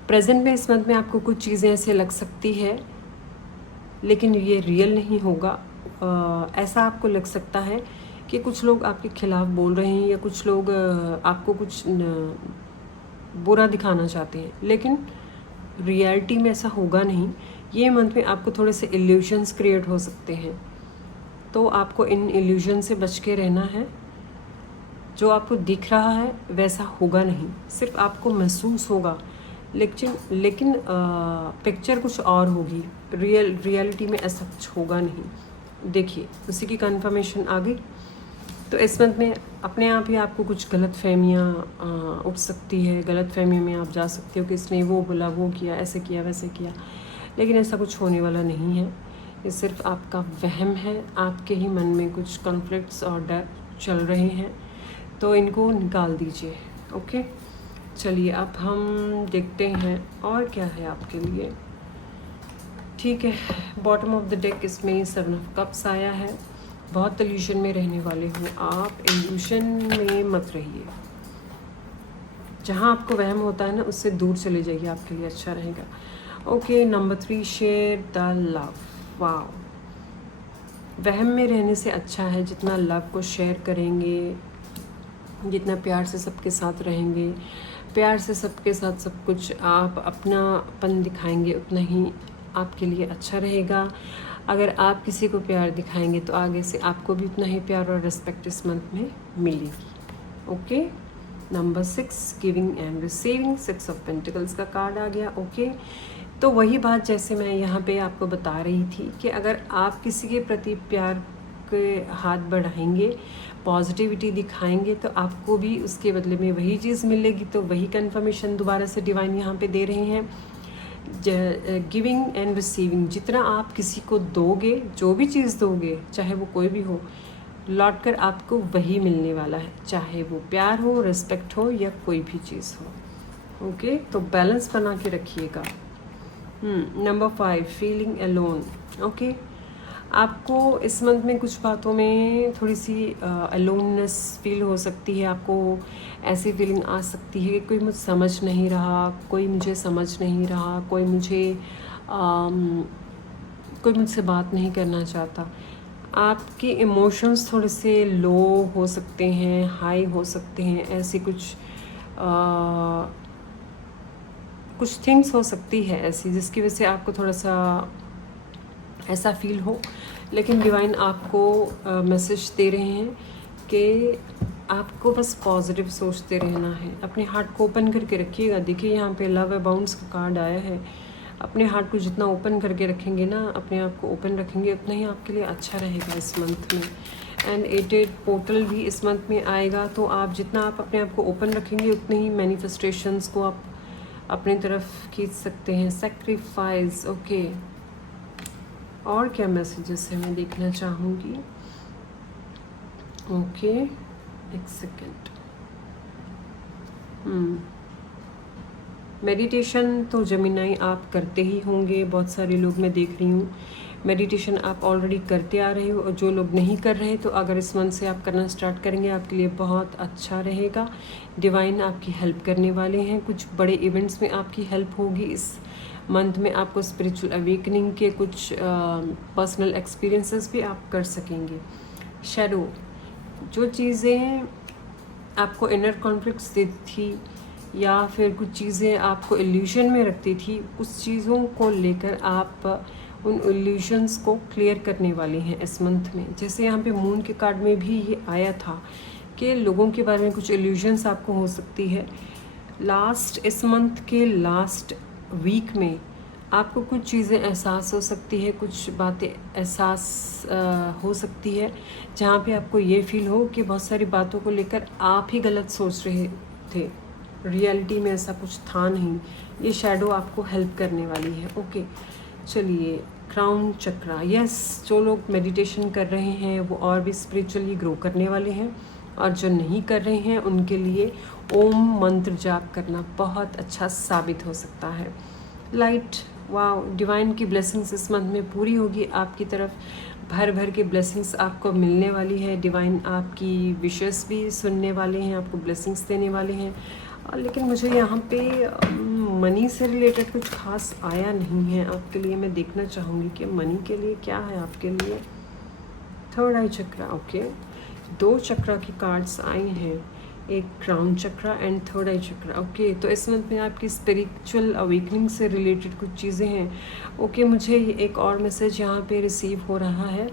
प्रेजेंट में इस मंथ में आपको कुछ चीज़ें ऐसे लग सकती है, लेकिन ये रियल नहीं होगा। ऐसा आपको लग सकता है कि कुछ लोग आपके खिलाफ बोल रहे हैं या कुछ लोग आपको कुछ बुरा दिखाना चाहते हैं, लेकिन रियलिटी में ऐसा होगा नहीं। ये मंथ में आपको थोड़े से इल्यूजन्स क्रिएट हो सकते हैं, तो आपको इन इल्यूजन से बच के रहना है। जो आपको दिख रहा है वैसा होगा नहीं, सिर्फ आपको महसूस होगा, लेकिन पिक्चर कुछ और होगी। रियलिटी में ऐसा कुछ होगा नहीं। देखिए, उसी की कंफर्मेशन आ गई। तो इस मंथ में अपने आप ही आपको कुछ गलत फहमियाँ उठ सकती है, गलत फहमियों में आप जा सकते हो कि इसने वो बोला, वो किया, ऐसे किया, वैसे किया, लेकिन ऐसा कुछ होने वाला नहीं है। ये सिर्फ आपका वहम है, आपके ही मन में कुछ कॉन्फ्लिक्ट्स और डर चल रहे हैं, तो इनको निकाल दीजिए। ओके, चलिए अब हम देखते हैं और क्या है आपके लिए। ठीक है, बॉटम ऑफ द डेक इसमें 7 ऑफ कप्स आया है। बहुत इल्यूशन में रहने वाले हो आप, इल्यूशन में मत रहिए। जहाँ आपको वहम होता है ना, उससे दूर चले जाइए, आपके लिए अच्छा रहेगा। Okay, number 3, share the love. Wow, वहम में रहने से अच्छा है जितना लव को शेयर करेंगे, जितना प्यार से सबके साथ रहेंगे, प्यार से सबके साथ सब कुछ आप अपनापन दिखाएंगे, उतना ही आपके लिए अच्छा रहेगा। अगर आप किसी को प्यार दिखाएंगे तो आगे से आपको भी उतना ही प्यार और रिस्पेक्ट इस मंथ में मिलेगी। Okay, number 6, giving and receiving. 6 of pentacles का कार्ड आ गया। ओके, तो वही बात जैसे मैं यहाँ पे आपको बता रही थी कि अगर आप किसी के प्रति प्यार के हाथ बढ़ाएंगे, पॉजिटिविटी दिखाएंगे, तो आपको भी उसके बदले में वही चीज़ मिलेगी। तो वही कंफर्मेशन दोबारा से डिवाइन यहाँ पे दे रहे हैं। गिविंग एंड रिसीविंग, जितना आप किसी को दोगे, जो भी चीज़ दोगे, चाहे वो कोई भी हो, लौट कर आपको वही मिलने वाला है, चाहे वो प्यार हो, रिस्पेक्ट हो या कोई भी चीज़ हो। ओके, तो बैलेंस बना के रखिएगा। Number 5, feeling alone. ओके, आपको इस मंथ में कुछ बातों में थोड़ी सी अलोननेस फील हो सकती है। आपको ऐसी फीलिंग आ सकती है कि कोई मुझे समझ नहीं रहा, कोई मुझे समझ नहीं रहा, कोई मुझसे बात नहीं करना चाहता। आपके इमोशंस थोड़े से लो हो सकते हैं, हाई हो सकते हैं, ऐसी कुछ थिंग्स हो सकती है ऐसी, जिसकी वजह से आपको थोड़ा सा ऐसा फील हो। लेकिन डिवाइन आपको मैसेज दे रहे हैं कि आपको बस पॉजिटिव सोचते रहना है, अपने हार्ट को ओपन करके रखिएगा। देखिए, यहाँ पे लव अबाउंड्स का कार्ड आया है। अपने हार्ट को जितना ओपन करके रखेंगे ना, अपने आप को ओपन रखेंगे, उतना ही आपके लिए अच्छा रहेगा इस मंथ में। एंड 8 पोर्टल भी इस मंथ में आएगा, तो आप जितना आप अपने आप को ओपन रखेंगे, उतने ही मैनिफेस्टेशंस को आप अपनी तरफ खींच सकते हैं। सेक्रीफाइस। ओके, और क्या मैसेजेस है मैं देखना चाहूँगी। ओके, एक सेकेंड। मेडिटेशन तो जमीनाई आप करते ही होंगे, बहुत सारे लोग मैं देख रही हूँ मेडिटेशन आप ऑलरेडी करते आ रहे हो। और जो लोग नहीं कर रहे, तो अगर इस मंथ से आप करना स्टार्ट करेंगे, आपके लिए बहुत अच्छा रहेगा। डिवाइन आपकी हेल्प करने वाले हैं, कुछ बड़े इवेंट्स में आपकी हेल्प होगी इस मंथ में। आपको स्पिरिचुअल अवेकनिंग के कुछ पर्सनल एक्सपीरियंसेस भी आप कर सकेंगे। शैडो, जो चीज़ें आपको इनर कॉन्फ्लिक्ट्स देती थी या फिर कुछ चीज़ें आपको इल्यूशन में रखती थी, उस चीज़ों को लेकर आप उन इल्यूशंस को क्लियर करने वाले हैं इस मंथ में। जैसे यहाँ पे मून के कार्ड में भी ये आया था कि लोगों के बारे में कुछ इल्यूशंस आपको हो सकती है। इस मंथ के लास्ट वीक में आपको कुछ चीज़ें एहसास हो सकती है, कुछ बातें एहसास हो सकती है, जहाँ पे आपको ये फील हो कि बहुत सारी बातों को लेकर आप ही गलत सोच रहे थे, रियलिटी में ऐसा कुछ था नहीं। ये शैडो आपको हेल्प करने वाली है। ओके, चलिए, क्राउन चक्रा। यस, जो लोग मेडिटेशन कर रहे हैं वो और भी स्पिरिचुअली ग्रो करने वाले हैं, और जो नहीं कर रहे हैं उनके लिए ओम मंत्र जाप करना बहुत अच्छा साबित हो सकता है। लाइट, वाओ, डिवाइन की ब्लेसिंग्स इस मंथ में पूरी होगी आपकी तरफ, भर भर के ब्लेसिंग्स आपको मिलने वाली है। डिवाइन आपकी विशेस भी सुनने वाले हैं, आपको ब्लेसिंग्स देने वाले हैं। लेकिन मुझे यहाँ पे मनी से रिलेटेड कुछ खास आया नहीं है आपके लिए। मैं देखना चाहूँगी कि मनी के लिए क्या है आपके लिए। थर्ड आई चक्रा। ओके, दो चक्रा की कार्ड्स आई हैं, एक crown chakra and third I chakra. Okay, तो इस मंथ में आपकी स्पिरिचुअल अवेकनिंग से रिलेटेड कुछ चीज़ें हैं। ओके, मुझे एक और मैसेज यहाँ पे रिसीव हो रहा है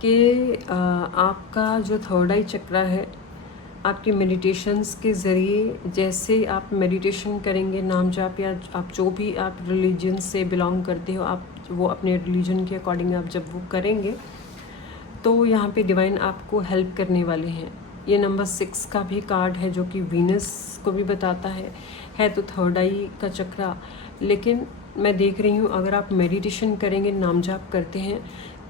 कि आपका जो थर्ड आई चक्रा है, आपकी मेडिटेशंस के ज़रिए, जैसे आप मेडिटेशन करेंगे, नाम जाप, या आप जो भी आप रिलीजन से बिलोंग करते हो, आप वो अपने रिलीजन के अकॉर्डिंग आप जब वो करेंगे तो यहाँ पे डिवाइन आपको हेल्प करने वाले हैं। ये नंबर 6 का भी कार्ड है जो कि वीनस को भी बताता है तो थर्ड आई का चक्रा। लेकिन मैं देख रही हूँ अगर आप मेडिटेशन करेंगे, नाम जाप करते हैं,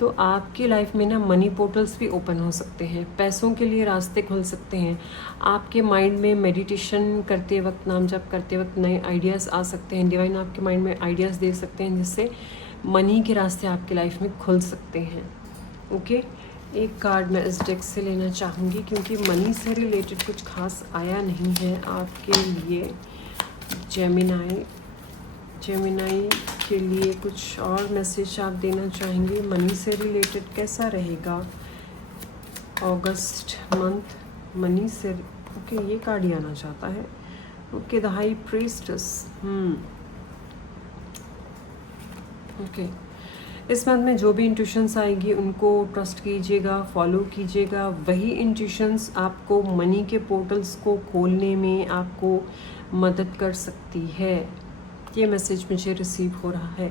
तो आपकी लाइफ में ना मनी पोर्टल्स भी ओपन हो सकते हैं, पैसों के लिए रास्ते खुल सकते हैं। आपके माइंड में मेडिटेशन करते वक्त, नाम जाप करते वक्त नए आइडियाज़ आ सकते हैं। डिवाइन आपके माइंड में आइडियाज़ दे सकते हैं जिससे मनी के रास्ते आपकी लाइफ में खुल सकते हैं। ओके, एक कार्ड मैं इस डेक से लेना चाहूँगी क्योंकि मनी से रिलेटेड कुछ खास आया नहीं है आपके लिए। जेमिनाई के लिए कुछ और मैसेज आप देना चाहेंगे, मनी से रिलेटेड कैसा रहेगा अगस्त मंथ मनी से। ओके, ये कार्ड ही आना चाहता है। Okay, the high priestess. Okay, इस मंथ में जो भी इंट्यूशंस आएगी उनको ट्रस्ट कीजिएगा, फॉलो कीजिएगा। वही इंट्यूशंस आपको मनी के पोर्टल्स को खोलने में आपको मदद कर सकती है। ये मैसेज मुझे रिसीव हो रहा है।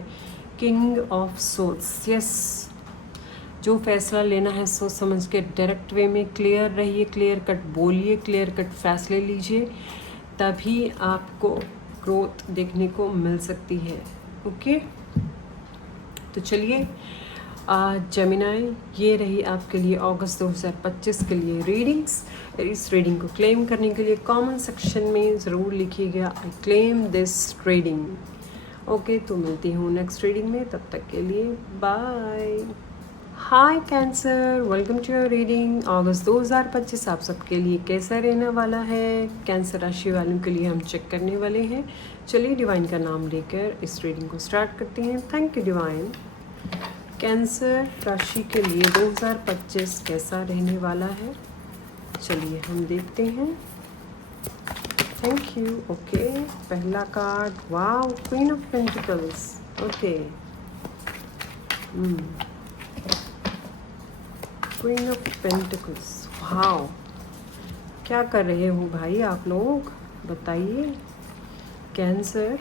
किंग ऑफ सोर्ड्स, यस, जो फैसला लेना है सोच समझ के, डायरेक्ट वे में क्लियर रहिए, क्लियर कट बोलिए, क्लियर कट फैसले लीजिए, तभी आपको ग्रोथ देखने को मिल सकती है। ओके, तो चलिए जेमिनाई, ये रही आपके लिए अगस्त 2025 के लिए रीडिंग्स। इस रीडिंग को क्लेम करने के लिए कमेंट सेक्शन में ज़रूर लिखिएगा I claim this reading. Okay, तो मिलती हूँ नेक्स्ट रीडिंग में, तब तक के लिए bye. Hi Cancer, welcome to your reading. अगस्त 2025 आप सबके लिए कैसा रहने वाला है, कैंसर राशि वालों के लिए हम चेक करने वाले हैं। चलिए डिवाइन का नाम लेकर इस रीडिंग को स्टार्ट करते हैं। Thank you divine. कैंसर राशि के लिए 2025 कैसा रहने वाला है, चलिए हम देखते हैं। Thank you. ओके, पहला card, wow, queen of pentacles. Okay, queen of pentacles, wow, क्या कर रहे हो भाई आप लोग, बताइए। Cancer,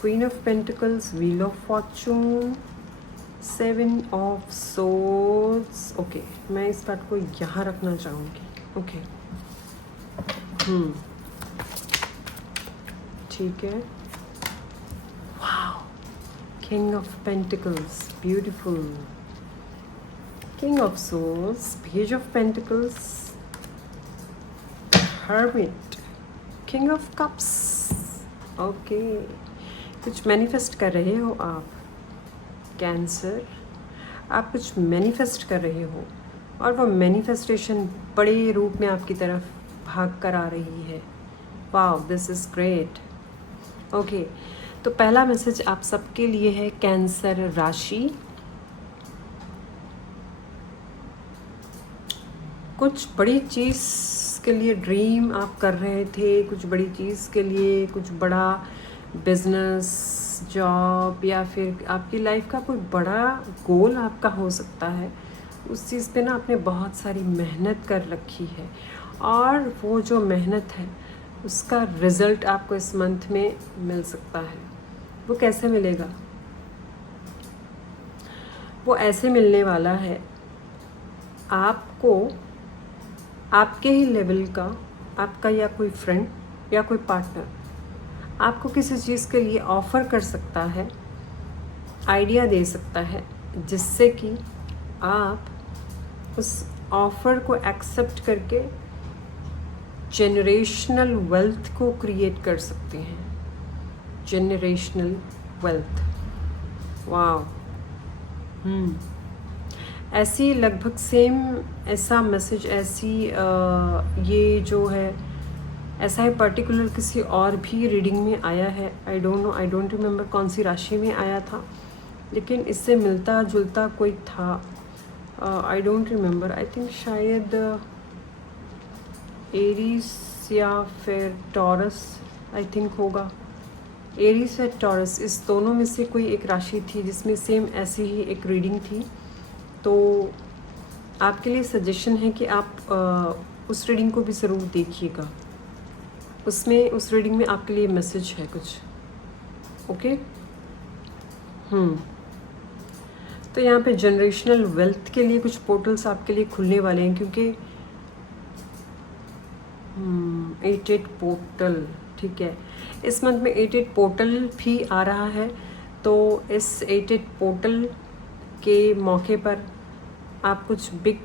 queen of pentacles, wheel of Fortune, 7 of swords. Okay, मैं इस कार्ड को यहाँ रखना चाहूँगी। ओके, ठीक है। Wow, king of pentacles, beautiful. King of swords, page of pentacles, hermit, king of cups. Okay, कुछ मैनिफेस्ट कर रहे हो आप कैंसर, आप कुछ मैनिफेस्ट कर रहे हो और वो मैनिफेस्टेशन बड़े रूप में आपकी तरफ भाग कर आ रही है। Wow, this is great. Okay, तो पहला मैसेज आप सबके लिए है कैंसर राशि। कुछ बड़ी चीज़ के लिए ड्रीम आप कर रहे थे, कुछ बड़ी चीज़ के लिए, कुछ बड़ा बिजनेस, जॉब, या फिर आपकी लाइफ का कोई बड़ा गोल आपका हो सकता है। उस चीज़ पे ना आपने बहुत सारी मेहनत कर रखी है और वो जो मेहनत है उसका रिज़ल्ट आपको इस मंथ में मिल सकता है। वो कैसे मिलेगा? वो ऐसे मिलने वाला है, आपको आपके ही लेवल का आपका या कोई फ्रेंड या कोई पार्टनर आपको किसी चीज़ के लिए ऑफ़र कर सकता है, आइडिया दे सकता है, जिससे कि आप उस ऑफ़र को एक्सेप्ट करके जेनरेशनल वेल्थ को क्रिएट कर सकते हैं। Generational wealth, wow. ऐसी लगभग सेम ऐसा मैसेज, ऐसी ये जो है ऐसा ही पर्टिकुलर किसी और भी रीडिंग में आया है। I don't know, I don't remember कौन सी राशि में आया था, लेकिन इससे मिलता जुलता कोई था। I don't remember, I think शायद एरीज या फिर टॉरस आई थिंक होगा। एरीज या टॉरस, इस दोनों में से कोई एक राशि थी जिसमें सेम ऐसी ही एक रीडिंग थी। तो आपके लिए सजेशन है कि आप उस रीडिंग को भी ज़रूर देखिएगा। उसमें उस रीडिंग में आपके लिए मैसेज है कुछ। ओके। तो यहाँ पे जनरेशनल वेल्थ के लिए कुछ पोर्टल्स आपके लिए खुलने वाले हैं, क्योंकि 8 पोर्टल, ठीक है, इस मंथ में 8 पोर्टल भी आ रहा है। तो इस 8 पोर्टल के मौके पर आप कुछ बिग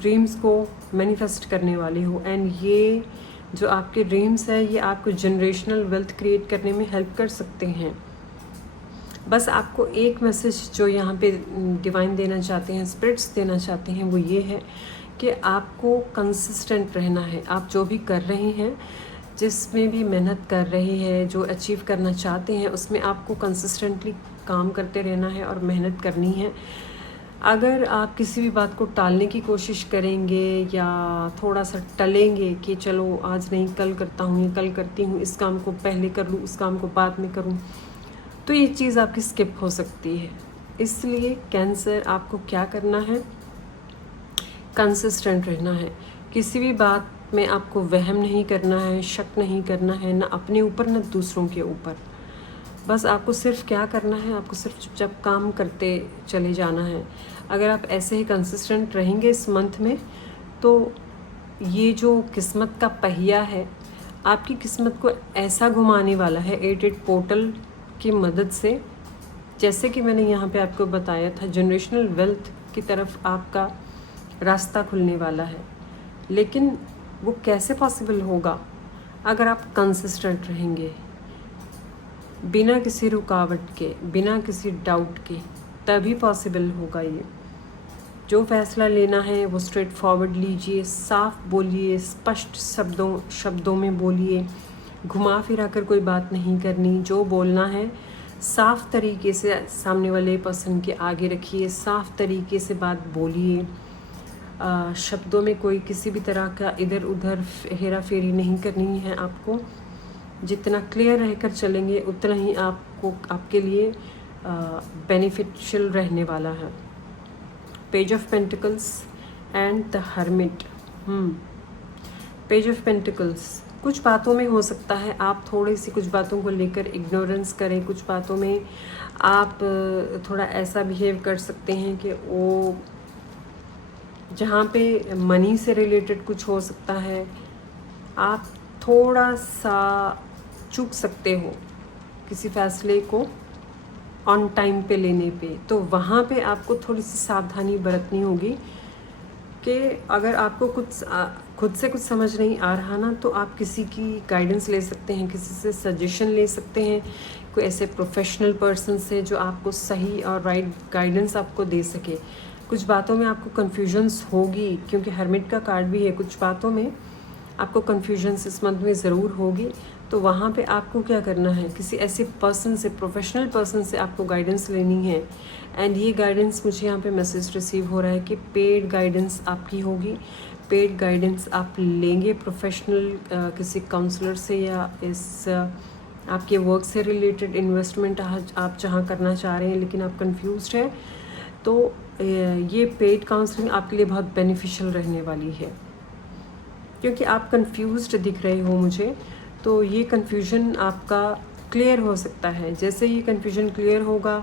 ड्रीम्स को मैनिफेस्ट करने वाले हो, एंड ये जो आपके ड्रीम्स है ये आपको जनरेशनल वेल्थ क्रिएट करने में हेल्प कर सकते हैं। बस आपको एक मैसेज जो यहाँ पे डिवाइन देना चाहते हैं, स्पिरिट्स देना चाहते हैं, वो ये है कि आपको कंसिस्टेंट रहना है। आप जो भी कर रहे हैं, जिसमें भी मेहनत कर रहे हैं, जो अचीव करना चाहते हैं, उसमें आपको कंसिस्टेंटली काम करते रहना है और मेहनत करनी है। अगर आप किसी भी बात को टालने की कोशिश करेंगे या थोड़ा सा टलेंगे कि चलो आज नहीं कल करता हूँ या कल करती हूँ, इस काम को पहले कर लूँ, उस काम को बाद में करूँ, तो ये चीज़ आपकी स्किप हो सकती है। इसलिए कैंसर, आपको क्या करना है, कंसिस्टेंट रहना है। किसी भी बात में आपको वहम नहीं करना है, शक नहीं करना है, ना अपने ऊपर ना दूसरों के ऊपर। बस आपको सिर्फ क्या करना है, आपको सिर्फ चुपचाप काम करते चले जाना है। अगर आप ऐसे ही कंसिस्टेंट रहेंगे इस मंथ में, तो ये जो किस्मत का पहिया है, आपकी किस्मत को ऐसा घुमाने वाला है 8 पोर्टल की मदद से। जैसे कि मैंने यहाँ पे आपको बताया था, जनरेशनल वेल्थ की तरफ आपका रास्ता खुलने वाला है। लेकिन वो कैसे पॉसिबल होगा? अगर आप कंसिस्टेंट रहेंगे, बिना किसी रुकावट के, बिना किसी डाउट के, तभी पॉसिबल होगा। ये जो फैसला लेना है वो स्ट्रेट फॉरवर्ड लीजिए, साफ बोलिए, स्पष्ट शब्दों में बोलिए, घुमा फिरा कर कोई बात नहीं करनी। जो बोलना है साफ तरीके से सामने वाले पर्सन के आगे रखिए, साफ तरीके से बात बोलिए। शब्दों में कोई किसी भी तरह का इधर उधर हेरा फेरी नहीं करनी है आपको। जितना क्लियर रहकर चलेंगे उतना ही आपको, आपके लिए बेनिफिशियल रहने वाला है। Page of pentacles and the hermit. Page of pentacles, कुछ बातों में हो सकता है आप थोड़ी सी कुछ बातों को लेकर इग्नोरेंस करें, कुछ बातों में आप थोड़ा ऐसा बिहेव कर सकते हैं कि वो जहाँ पे मनी से रिलेटेड कुछ हो सकता है, आप थोड़ा सा चूक सकते हो किसी फैसले को ऑन टाइम पे लेने पे। तो वहाँ पे आपको थोड़ी सी सावधानी बरतनी होगी कि अगर आपको कुछ खुद से कुछ समझ नहीं आ रहा ना, तो आप किसी की गाइडेंस ले सकते हैं, किसी से सजेशन ले सकते हैं, कोई ऐसे प्रोफेशनल पर्सन से जो आपको सही और राइट गाइडेंस आपको दे सके। कुछ बातों में आपको कन्फ्यूजन्स होगी, क्योंकि हर्मिट का कार्ड भी है, कुछ बातों में आपको कन्फ्यूजन्स इस मंथ में ज़रूर होगी। तो वहाँ पे आपको क्या करना है, किसी ऐसे पर्सन से, प्रोफेशनल पर्सन से आपको गाइडेंस लेनी है। एंड ये गाइडेंस, मुझे यहाँ पे मैसेज रिसीव हो रहा है कि पेड गाइडेंस आपकी होगी। पेड गाइडेंस आप लेंगे प्रोफेशनल किसी काउंसलर से, या इस आपके वर्क से रिलेटेड इन्वेस्टमेंट आप जहाँ करना चाह रहे हैं लेकिन आप कंफ्यूज्ड हैं, तो ये पेड काउंसलिंग आपके लिए बहुत बेनिफिशियल रहने वाली है। क्योंकि आप कंफ्यूज्ड दिख रहे हो मुझे, तो ये कंफ्यूजन आपका क्लियर हो सकता है। जैसे ही कंफ्यूजन क्लियर होगा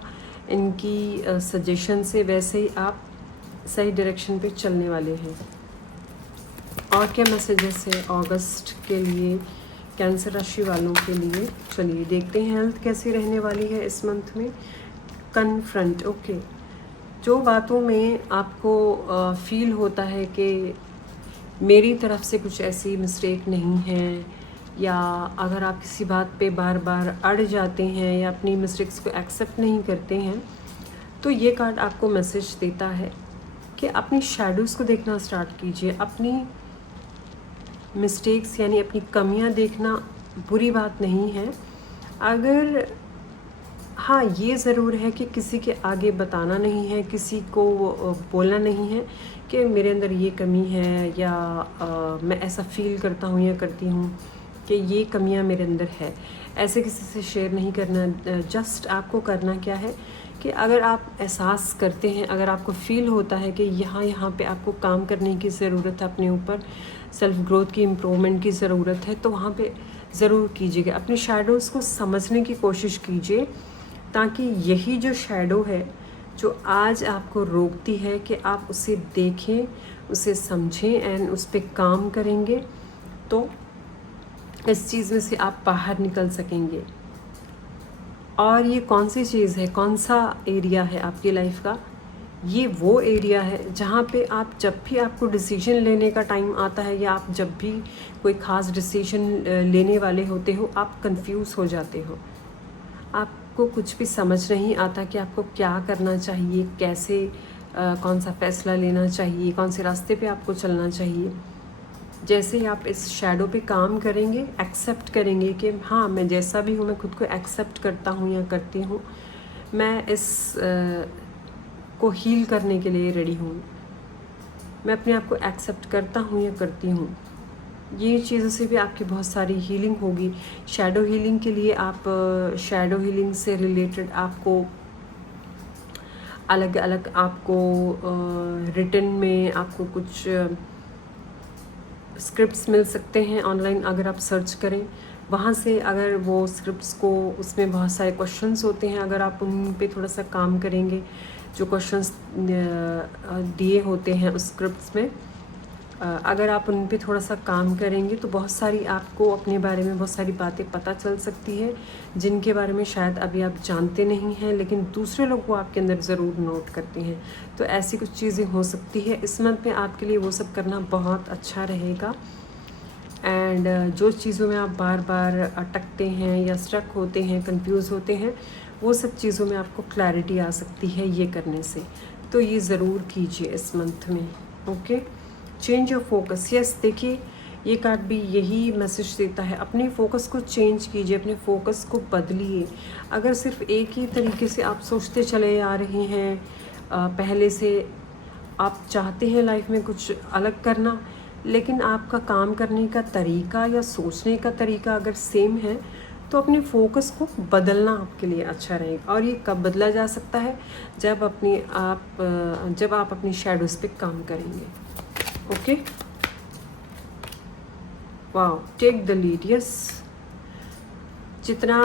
इनकी सजेशन से, वैसे ही आप सही डायरेक्शन पे चलने वाले हैं। और क्या मैसेजेस है अगस्त के लिए कैंसर राशि वालों के लिए? चलिए देखते हैं हेल्थ कैसी रहने वाली है इस मंथ में। Confront, okay. जो बातों में आपको फील होता है कि मेरी तरफ से कुछ ऐसी मिस्टेक नहीं है, या अगर आप किसी बात पे बार बार अड़ जाते हैं या अपनी मिस्टेक्स को एक्सेप्ट नहीं करते हैं, तो ये कार्ड आपको मैसेज देता है कि अपनी शैडोज़ को देखना स्टार्ट कीजिए। अपनी मिस्टेक्स यानी अपनी कमियां देखना बुरी बात नहीं है। अगर हाँ, ये ज़रूर है कि किसी के आगे बताना नहीं है, किसी को बोलना नहीं है कि मेरे अंदर ये कमी है, या मैं ऐसा फ़ील करता हूँ या करती हूँ कि ये कमियाँ मेरे अंदर है। ऐसे किसी से शेयर नहीं करना। जस्ट आपको करना क्या है कि अगर आप एहसास करते हैं, अगर आपको फ़ील होता है कि यहाँ पे आपको काम करने की ज़रूरत है, अपने ऊपर सेल्फ़ ग्रोथ की, इम्प्रूवमेंट की ज़रूरत है, तो वहाँ पे ज़रूर कीजिएगा। अपने शैडोज़ को समझने की कोशिश कीजिए, ताकि यही जो शैडो है जो आज आपको रोकती है कि आप उसे देखें, उसे समझें एंड उस पर काम करेंगे, तो इस चीज़ में से आप बाहर निकल सकेंगे। और ये कौन सी चीज़ है, कौन सा एरिया है आपकी लाइफ का? ये वो एरिया है जहाँ पे आप, जब भी आपको डिसीजन लेने का टाइम आता है, या आप जब भी कोई ख़ास डिसीजन लेने वाले होते हो, आप कंफ्यूज हो जाते हो। आपको कुछ भी समझ नहीं आता कि आपको क्या करना चाहिए, कैसे कौन सा फ़ैसला लेना चाहिए, कौन से रास्ते पे आपको चलना चाहिए। जैसे ही आप इस शैडो पे काम करेंगे, एक्सेप्ट करेंगे कि हाँ, मैं जैसा भी हूँ, मैं खुद को एक्सेप्ट करता हूँ या करती हूँ, मैं इस को हील करने के लिए रेडी हूँ, मैं अपने आप को एक्सेप्ट करता हूँ या करती हूँ। ये चीज़ों से भी आपकी बहुत सारी हीलिंग होगी। शैडो हीलिंग के लिए आप, शैडो हीलिंग से रिलेटेड आपको अलग अलग, आपको रिटन में आपको कुछ स्क्रिप्ट्स मिल सकते हैं ऑनलाइन, अगर आप सर्च करें वहाँ से। अगर वो स्क्रिप्ट्स को, उसमें बहुत सारे क्वेश्चंस होते हैं, अगर आप उन पे थोड़ा सा काम करेंगे, जो क्वेश्चंस दिए होते हैं उस स्क्रिप्ट्स में, अगर आप उन पे थोड़ा सा काम करेंगे तो बहुत सारी, आपको अपने बारे में बहुत सारी बातें पता चल सकती है, जिनके बारे में शायद अभी आप जानते नहीं हैं, लेकिन दूसरे लोग वो आपके अंदर ज़रूर नोट करते हैं। तो ऐसी कुछ चीज़ें हो सकती है इस मंथ में आपके लिए, वो सब करना बहुत अच्छा रहेगा। एंड जो चीज़ों में आप बार बार अटकते हैं या स्ट्रक होते हैं, कंफ्यूज होते हैं, वो सब चीज़ों में आपको क्लैरिटी आ सकती है ये करने से। तो ये ज़रूर कीजिए इस मंथ में। Okay, change your focus. Yes, देखिए ये कार्ड भी यही मैसेज देता है, अपने फोकस को चेंज कीजिए, अपने फोकस को बदलिए। अगर सिर्फ एक ही तरीके से आप सोचते चले आ रहे हैं, पहले से आप चाहते हैं लाइफ में कुछ अलग करना, लेकिन आपका काम करने का तरीका या सोचने का तरीका अगर सेम है, तो अपने फोकस को बदलना आपके लिए अच्छा रहेगा। और ये कब बदला जा सकता है? जब आप अपनी शैडोज़ पे काम करेंगे। Okay, wow, take the lead. Yes, जितना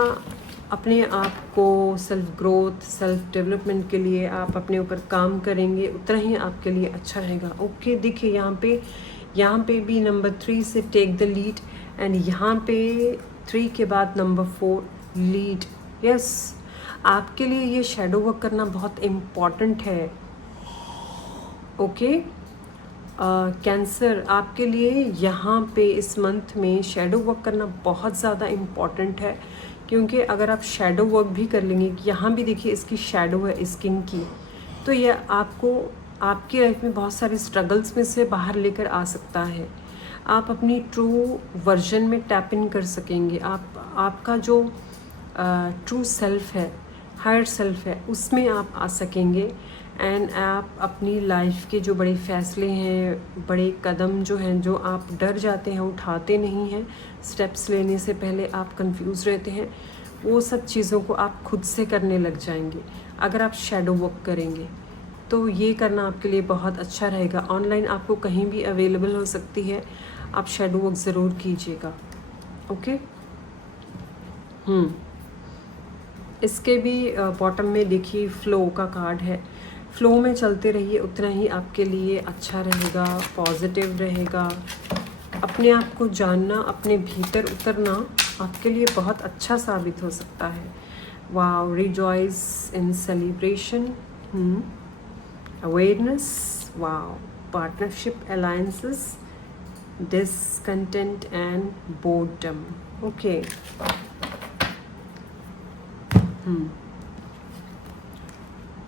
अपने आप को सेल्फ ग्रोथ, सेल्फ डेवलपमेंट के लिए आप अपने ऊपर काम करेंगे, उतना ही आपके लिए अच्छा रहेगा। ओके, देखिए यहाँ पे भी नंबर 3 से टेक द लीड, एंड यहाँ पे 3 के बाद नंबर 4 लीड। यस, आपके लिए ये शैडो वर्क करना बहुत इम्पॉर्टेंट है। ओके, कैंसर, आपके लिए यहाँ पे इस मंथ में शैडो वर्क करना बहुत ज़्यादा इम्पॉर्टेंट है, क्योंकि अगर आप शैडो वर्क भी कर लेंगे, यहाँ भी देखिए इसकी शैडो है इस किंग की, तो ये आपको आपकी लाइफ में बहुत सारे स्ट्रगल्स में से बाहर लेकर आ सकता है। आप अपनी ट्रू वर्जन में टैप इन कर सकेंगे। आपका जो ट्रू सेल्फ है, हायर सेल्फ है, उसमें आप आ सकेंगे। एंड आप अपनी लाइफ के जो बड़े फैसले हैं, बड़े कदम जो हैं, जो आप डर जाते हैं, उठाते नहीं हैं, स्टेप्स लेने से पहले आप कंफ्यूज रहते हैं, वो सब चीज़ों को आप खुद से करने लग जाएंगे अगर आप शैडो वर्क करेंगे। तो ये करना आपके लिए बहुत अच्छा रहेगा। ऑनलाइन आपको कहीं भी अवेलेबल हो सकती है, आप शैडो वर्क ज़रूर कीजिएगा। ओके, इसके भी बॉटम में देखिए फ्लो का कार्ड है। फ्लो में चलते रहिए, उतना ही आपके लिए अच्छा रहेगा, पॉजिटिव रहेगा। अपने आप को जानना, अपने भीतर उतरना आपके लिए बहुत अच्छा साबित हो सकता है। Wow, rejoice in celebration, awareness, wow, partnership, alliances, discontent and boredom. Okay,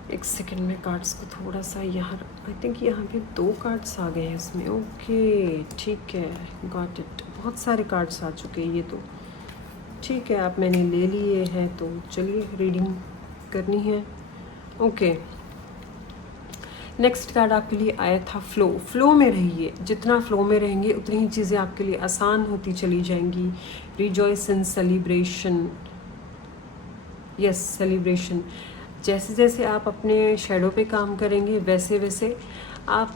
एक सेकंड में कार्ड्स को थोड़ा सा यहाँ, आई थिंक यहाँ पे 2 कार्ड्स आ गए हैं इसमें। ओके, ठीक है, गॉट इट। बहुत सारे कार्ड्स आ चुके हैं ये तो। ठीक है, आप मैंने ले लिए हैं, तो चलिए रीडिंग करनी है। ओके, नेक्स्ट कार्ड आपके लिए आया था फ्लो। फ्लो में रहिए, जितना फ्लो में रहेंगे उतनी ही चीज़ें आपके लिए आसान होती चली जाएंगी। रिजॉइस इन सेलिब्रेशन, यस सेलिब्रेशन। जैसे जैसे आप अपने शैडो पे काम करेंगे वैसे वैसे आप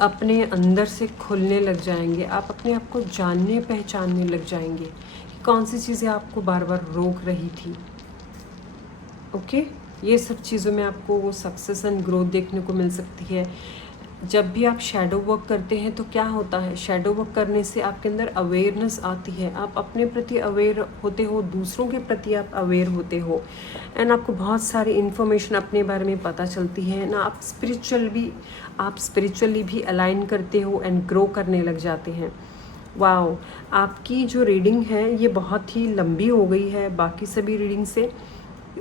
अपने अंदर से खुलने लग जाएंगे, आप अपने आप को जानने पहचानने लग जाएंगे कि कौन सी चीज़ें आपको बार बार रोक रही थी। ओके, ये सब चीज़ों में आपको वो सक्सेस एंड ग्रोथ देखने को मिल सकती है। जब भी आप शैडो वर्क करते हैं तो क्या होता है, शैडो वर्क करने से आपके अंदर अवेयरनेस आती है, आप अपने प्रति अवेयर होते हो, दूसरों के प्रति आप अवेयर होते हो, एंड आपको बहुत सारी इन्फॉर्मेशन अपने बारे में पता चलती है ना। आप स्पिरिचुअली भी अलाइन करते हो एंड ग्रो करने लग जाते हैं। वाओ, आपकी जो रीडिंग है ये बहुत ही लंबी हो गई है बाकी सभी रीडिंग से।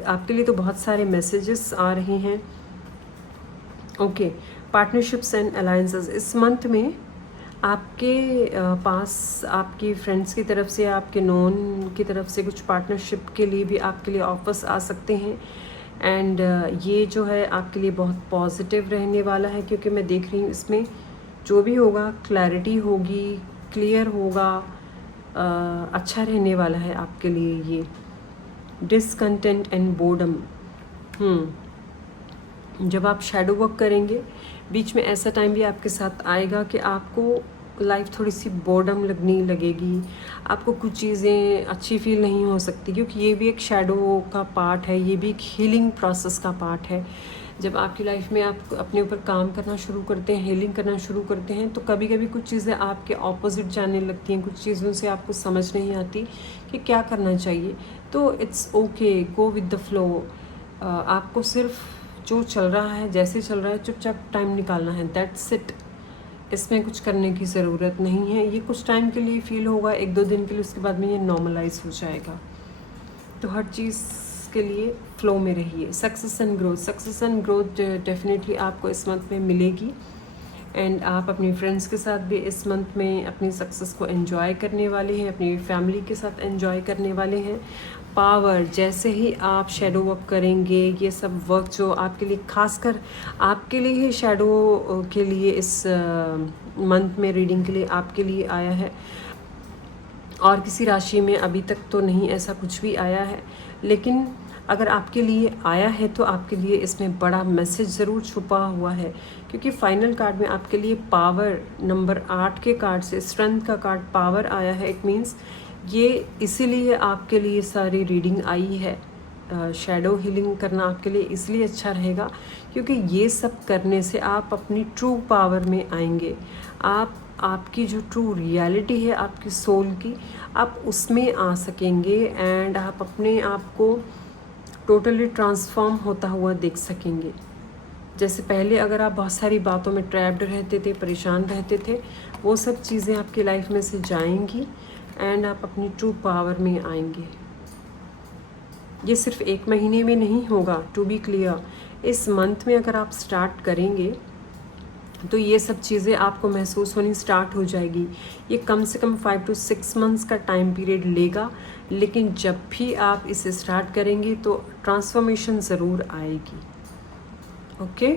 आपके लिए तो बहुत सारे मैसेजेस आ रहे हैं। Okay, partnerships and alliances. इस मंथ में आपके पास आपकी फ्रेंड्स की तरफ से, आपके नॉन की तरफ से कुछ पार्टनरशिप के लिए भी आपके लिए ऑफर्स आ सकते हैं। एंड ये जो है आपके लिए बहुत पॉजिटिव रहने वाला है, क्योंकि मैं देख रही हूँ इसमें जो भी होगा क्लैरिटी होगी, क्लियर होगा, अच्छा रहने वाला है आपके लिए ये। डिसकंटेंट एंड बोर्डम, जब आप शैडो वर्क करेंगे बीच में ऐसा टाइम भी आपके साथ आएगा कि आपको लाइफ थोड़ी सी बोर्डम लगने लगेगी, आपको कुछ चीज़ें अच्छी फील नहीं हो सकती, क्योंकि ये भी एक शैडो का पार्ट है, ये भी एक हीलिंग प्रोसेस का पार्ट है। जब आपकी लाइफ में आप अपने ऊपर काम करना शुरू करते हैं, हीलिंग करना शुरू करते हैं, तो कभी कभी कुछ चीज़ें आपके ऑपोजिट जाने लगती हैं, कुछ चीज़ों से आपको समझ नहीं आती कि क्या करना चाहिए। तो it's okay, go with the flow. आपको सिर्फ जो चल रहा है, जैसे चल रहा है, चुपचाप टाइम निकालना है, दैट्स इट। इसमें कुछ करने की ज़रूरत नहीं है। ये कुछ टाइम के लिए फील होगा, 1-2 दिन के लिए, उसके बाद में ये नॉर्मलाइज हो जाएगा। तो हर चीज़ के लिए फ्लो में रहिए। सक्सेस एंड ग्रोथ डेफिनेटली आपको इस मंथ में मिलेगी, एंड आप अपनी फ्रेंड्स के साथ भी इस मंथ में अपनी सक्सेस को एंजॉय करने वाले हैं, अपनी फैमिली के साथ एंजॉय करने वाले हैं। पावर, जैसे ही आप शैडो वर्क करेंगे, ये सब वर्क जो आपके लिए, खासकर आपके लिए ही शैडो के लिए इस मंथ में रीडिंग के लिए आपके लिए आया है, और किसी राशि में अभी तक तो नहीं ऐसा कुछ भी आया है, लेकिन अगर आपके लिए आया है तो आपके लिए इसमें बड़ा मैसेज ज़रूर छुपा हुआ है, क्योंकि फाइनल कार्ड में आपके लिए पावर नंबर 8 के कार्ड से स्ट्रेंथ का कार्ड पावर आया है। इट मीन्स ये इसीलिए आपके लिए सारी रीडिंग आई है। शैडो हीलिंग करना आपके लिए इसलिए अच्छा रहेगा क्योंकि ये सब करने से आप अपनी ट्रू पावर में आएंगे। आपकी जो ट्रू रियलिटी है आपकी सोल की, आप उसमें आ सकेंगे, एंड आप अपने आप को टोटली ट्रांसफॉर्म होता हुआ देख सकेंगे। जैसे पहले अगर आप बहुत सारी बातों में ट्रैप्ड रहते थे, परेशान रहते थे, वो सब चीज़ें आपकी लाइफ में से जाएंगी, एंड आप अपनी ट्रू पावर में आएंगे। ये सिर्फ 1 महीने में नहीं होगा, टू बी क्लियर। इस मंथ में अगर आप स्टार्ट करेंगे तो ये सब चीज़ें आपको महसूस होनी स्टार्ट हो जाएगी। ये कम से कम 5 to 6 मंथ्स का टाइम पीरियड लेगा, लेकिन जब भी आप इसे स्टार्ट करेंगे तो ट्रांसफॉर्मेशन ज़रूर आएगी। ओके,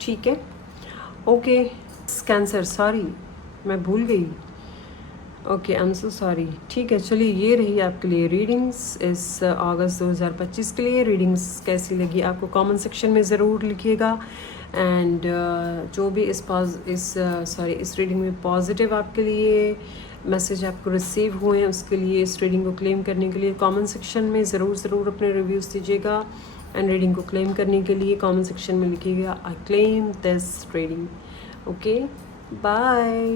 ठीक है। ओके, कैंसर, सॉरी मैं भूल गई। Okay, I am so sorry. ठीक है, चलिए ये रही आपके लिए रीडिंग्स इस अगस्त 2025 के लिए। रीडिंग्स कैसी लगी आपको कमेंट सेक्शन में ज़रूर लिखिएगा, एंड जो भी इस रीडिंग में पॉजिटिव आपके लिए मैसेज आपको रिसीव हुए हैं उसके लिए, इस रीडिंग को क्लेम करने के लिए कमेंट सेक्शन में ज़रूर अपने रिव्यूज़ दीजिएगा, एंड रीडिंग को क्लेम करने के लिए कमेंट सेक्शन में लिखिएगा I claim this reading. Okay, bye.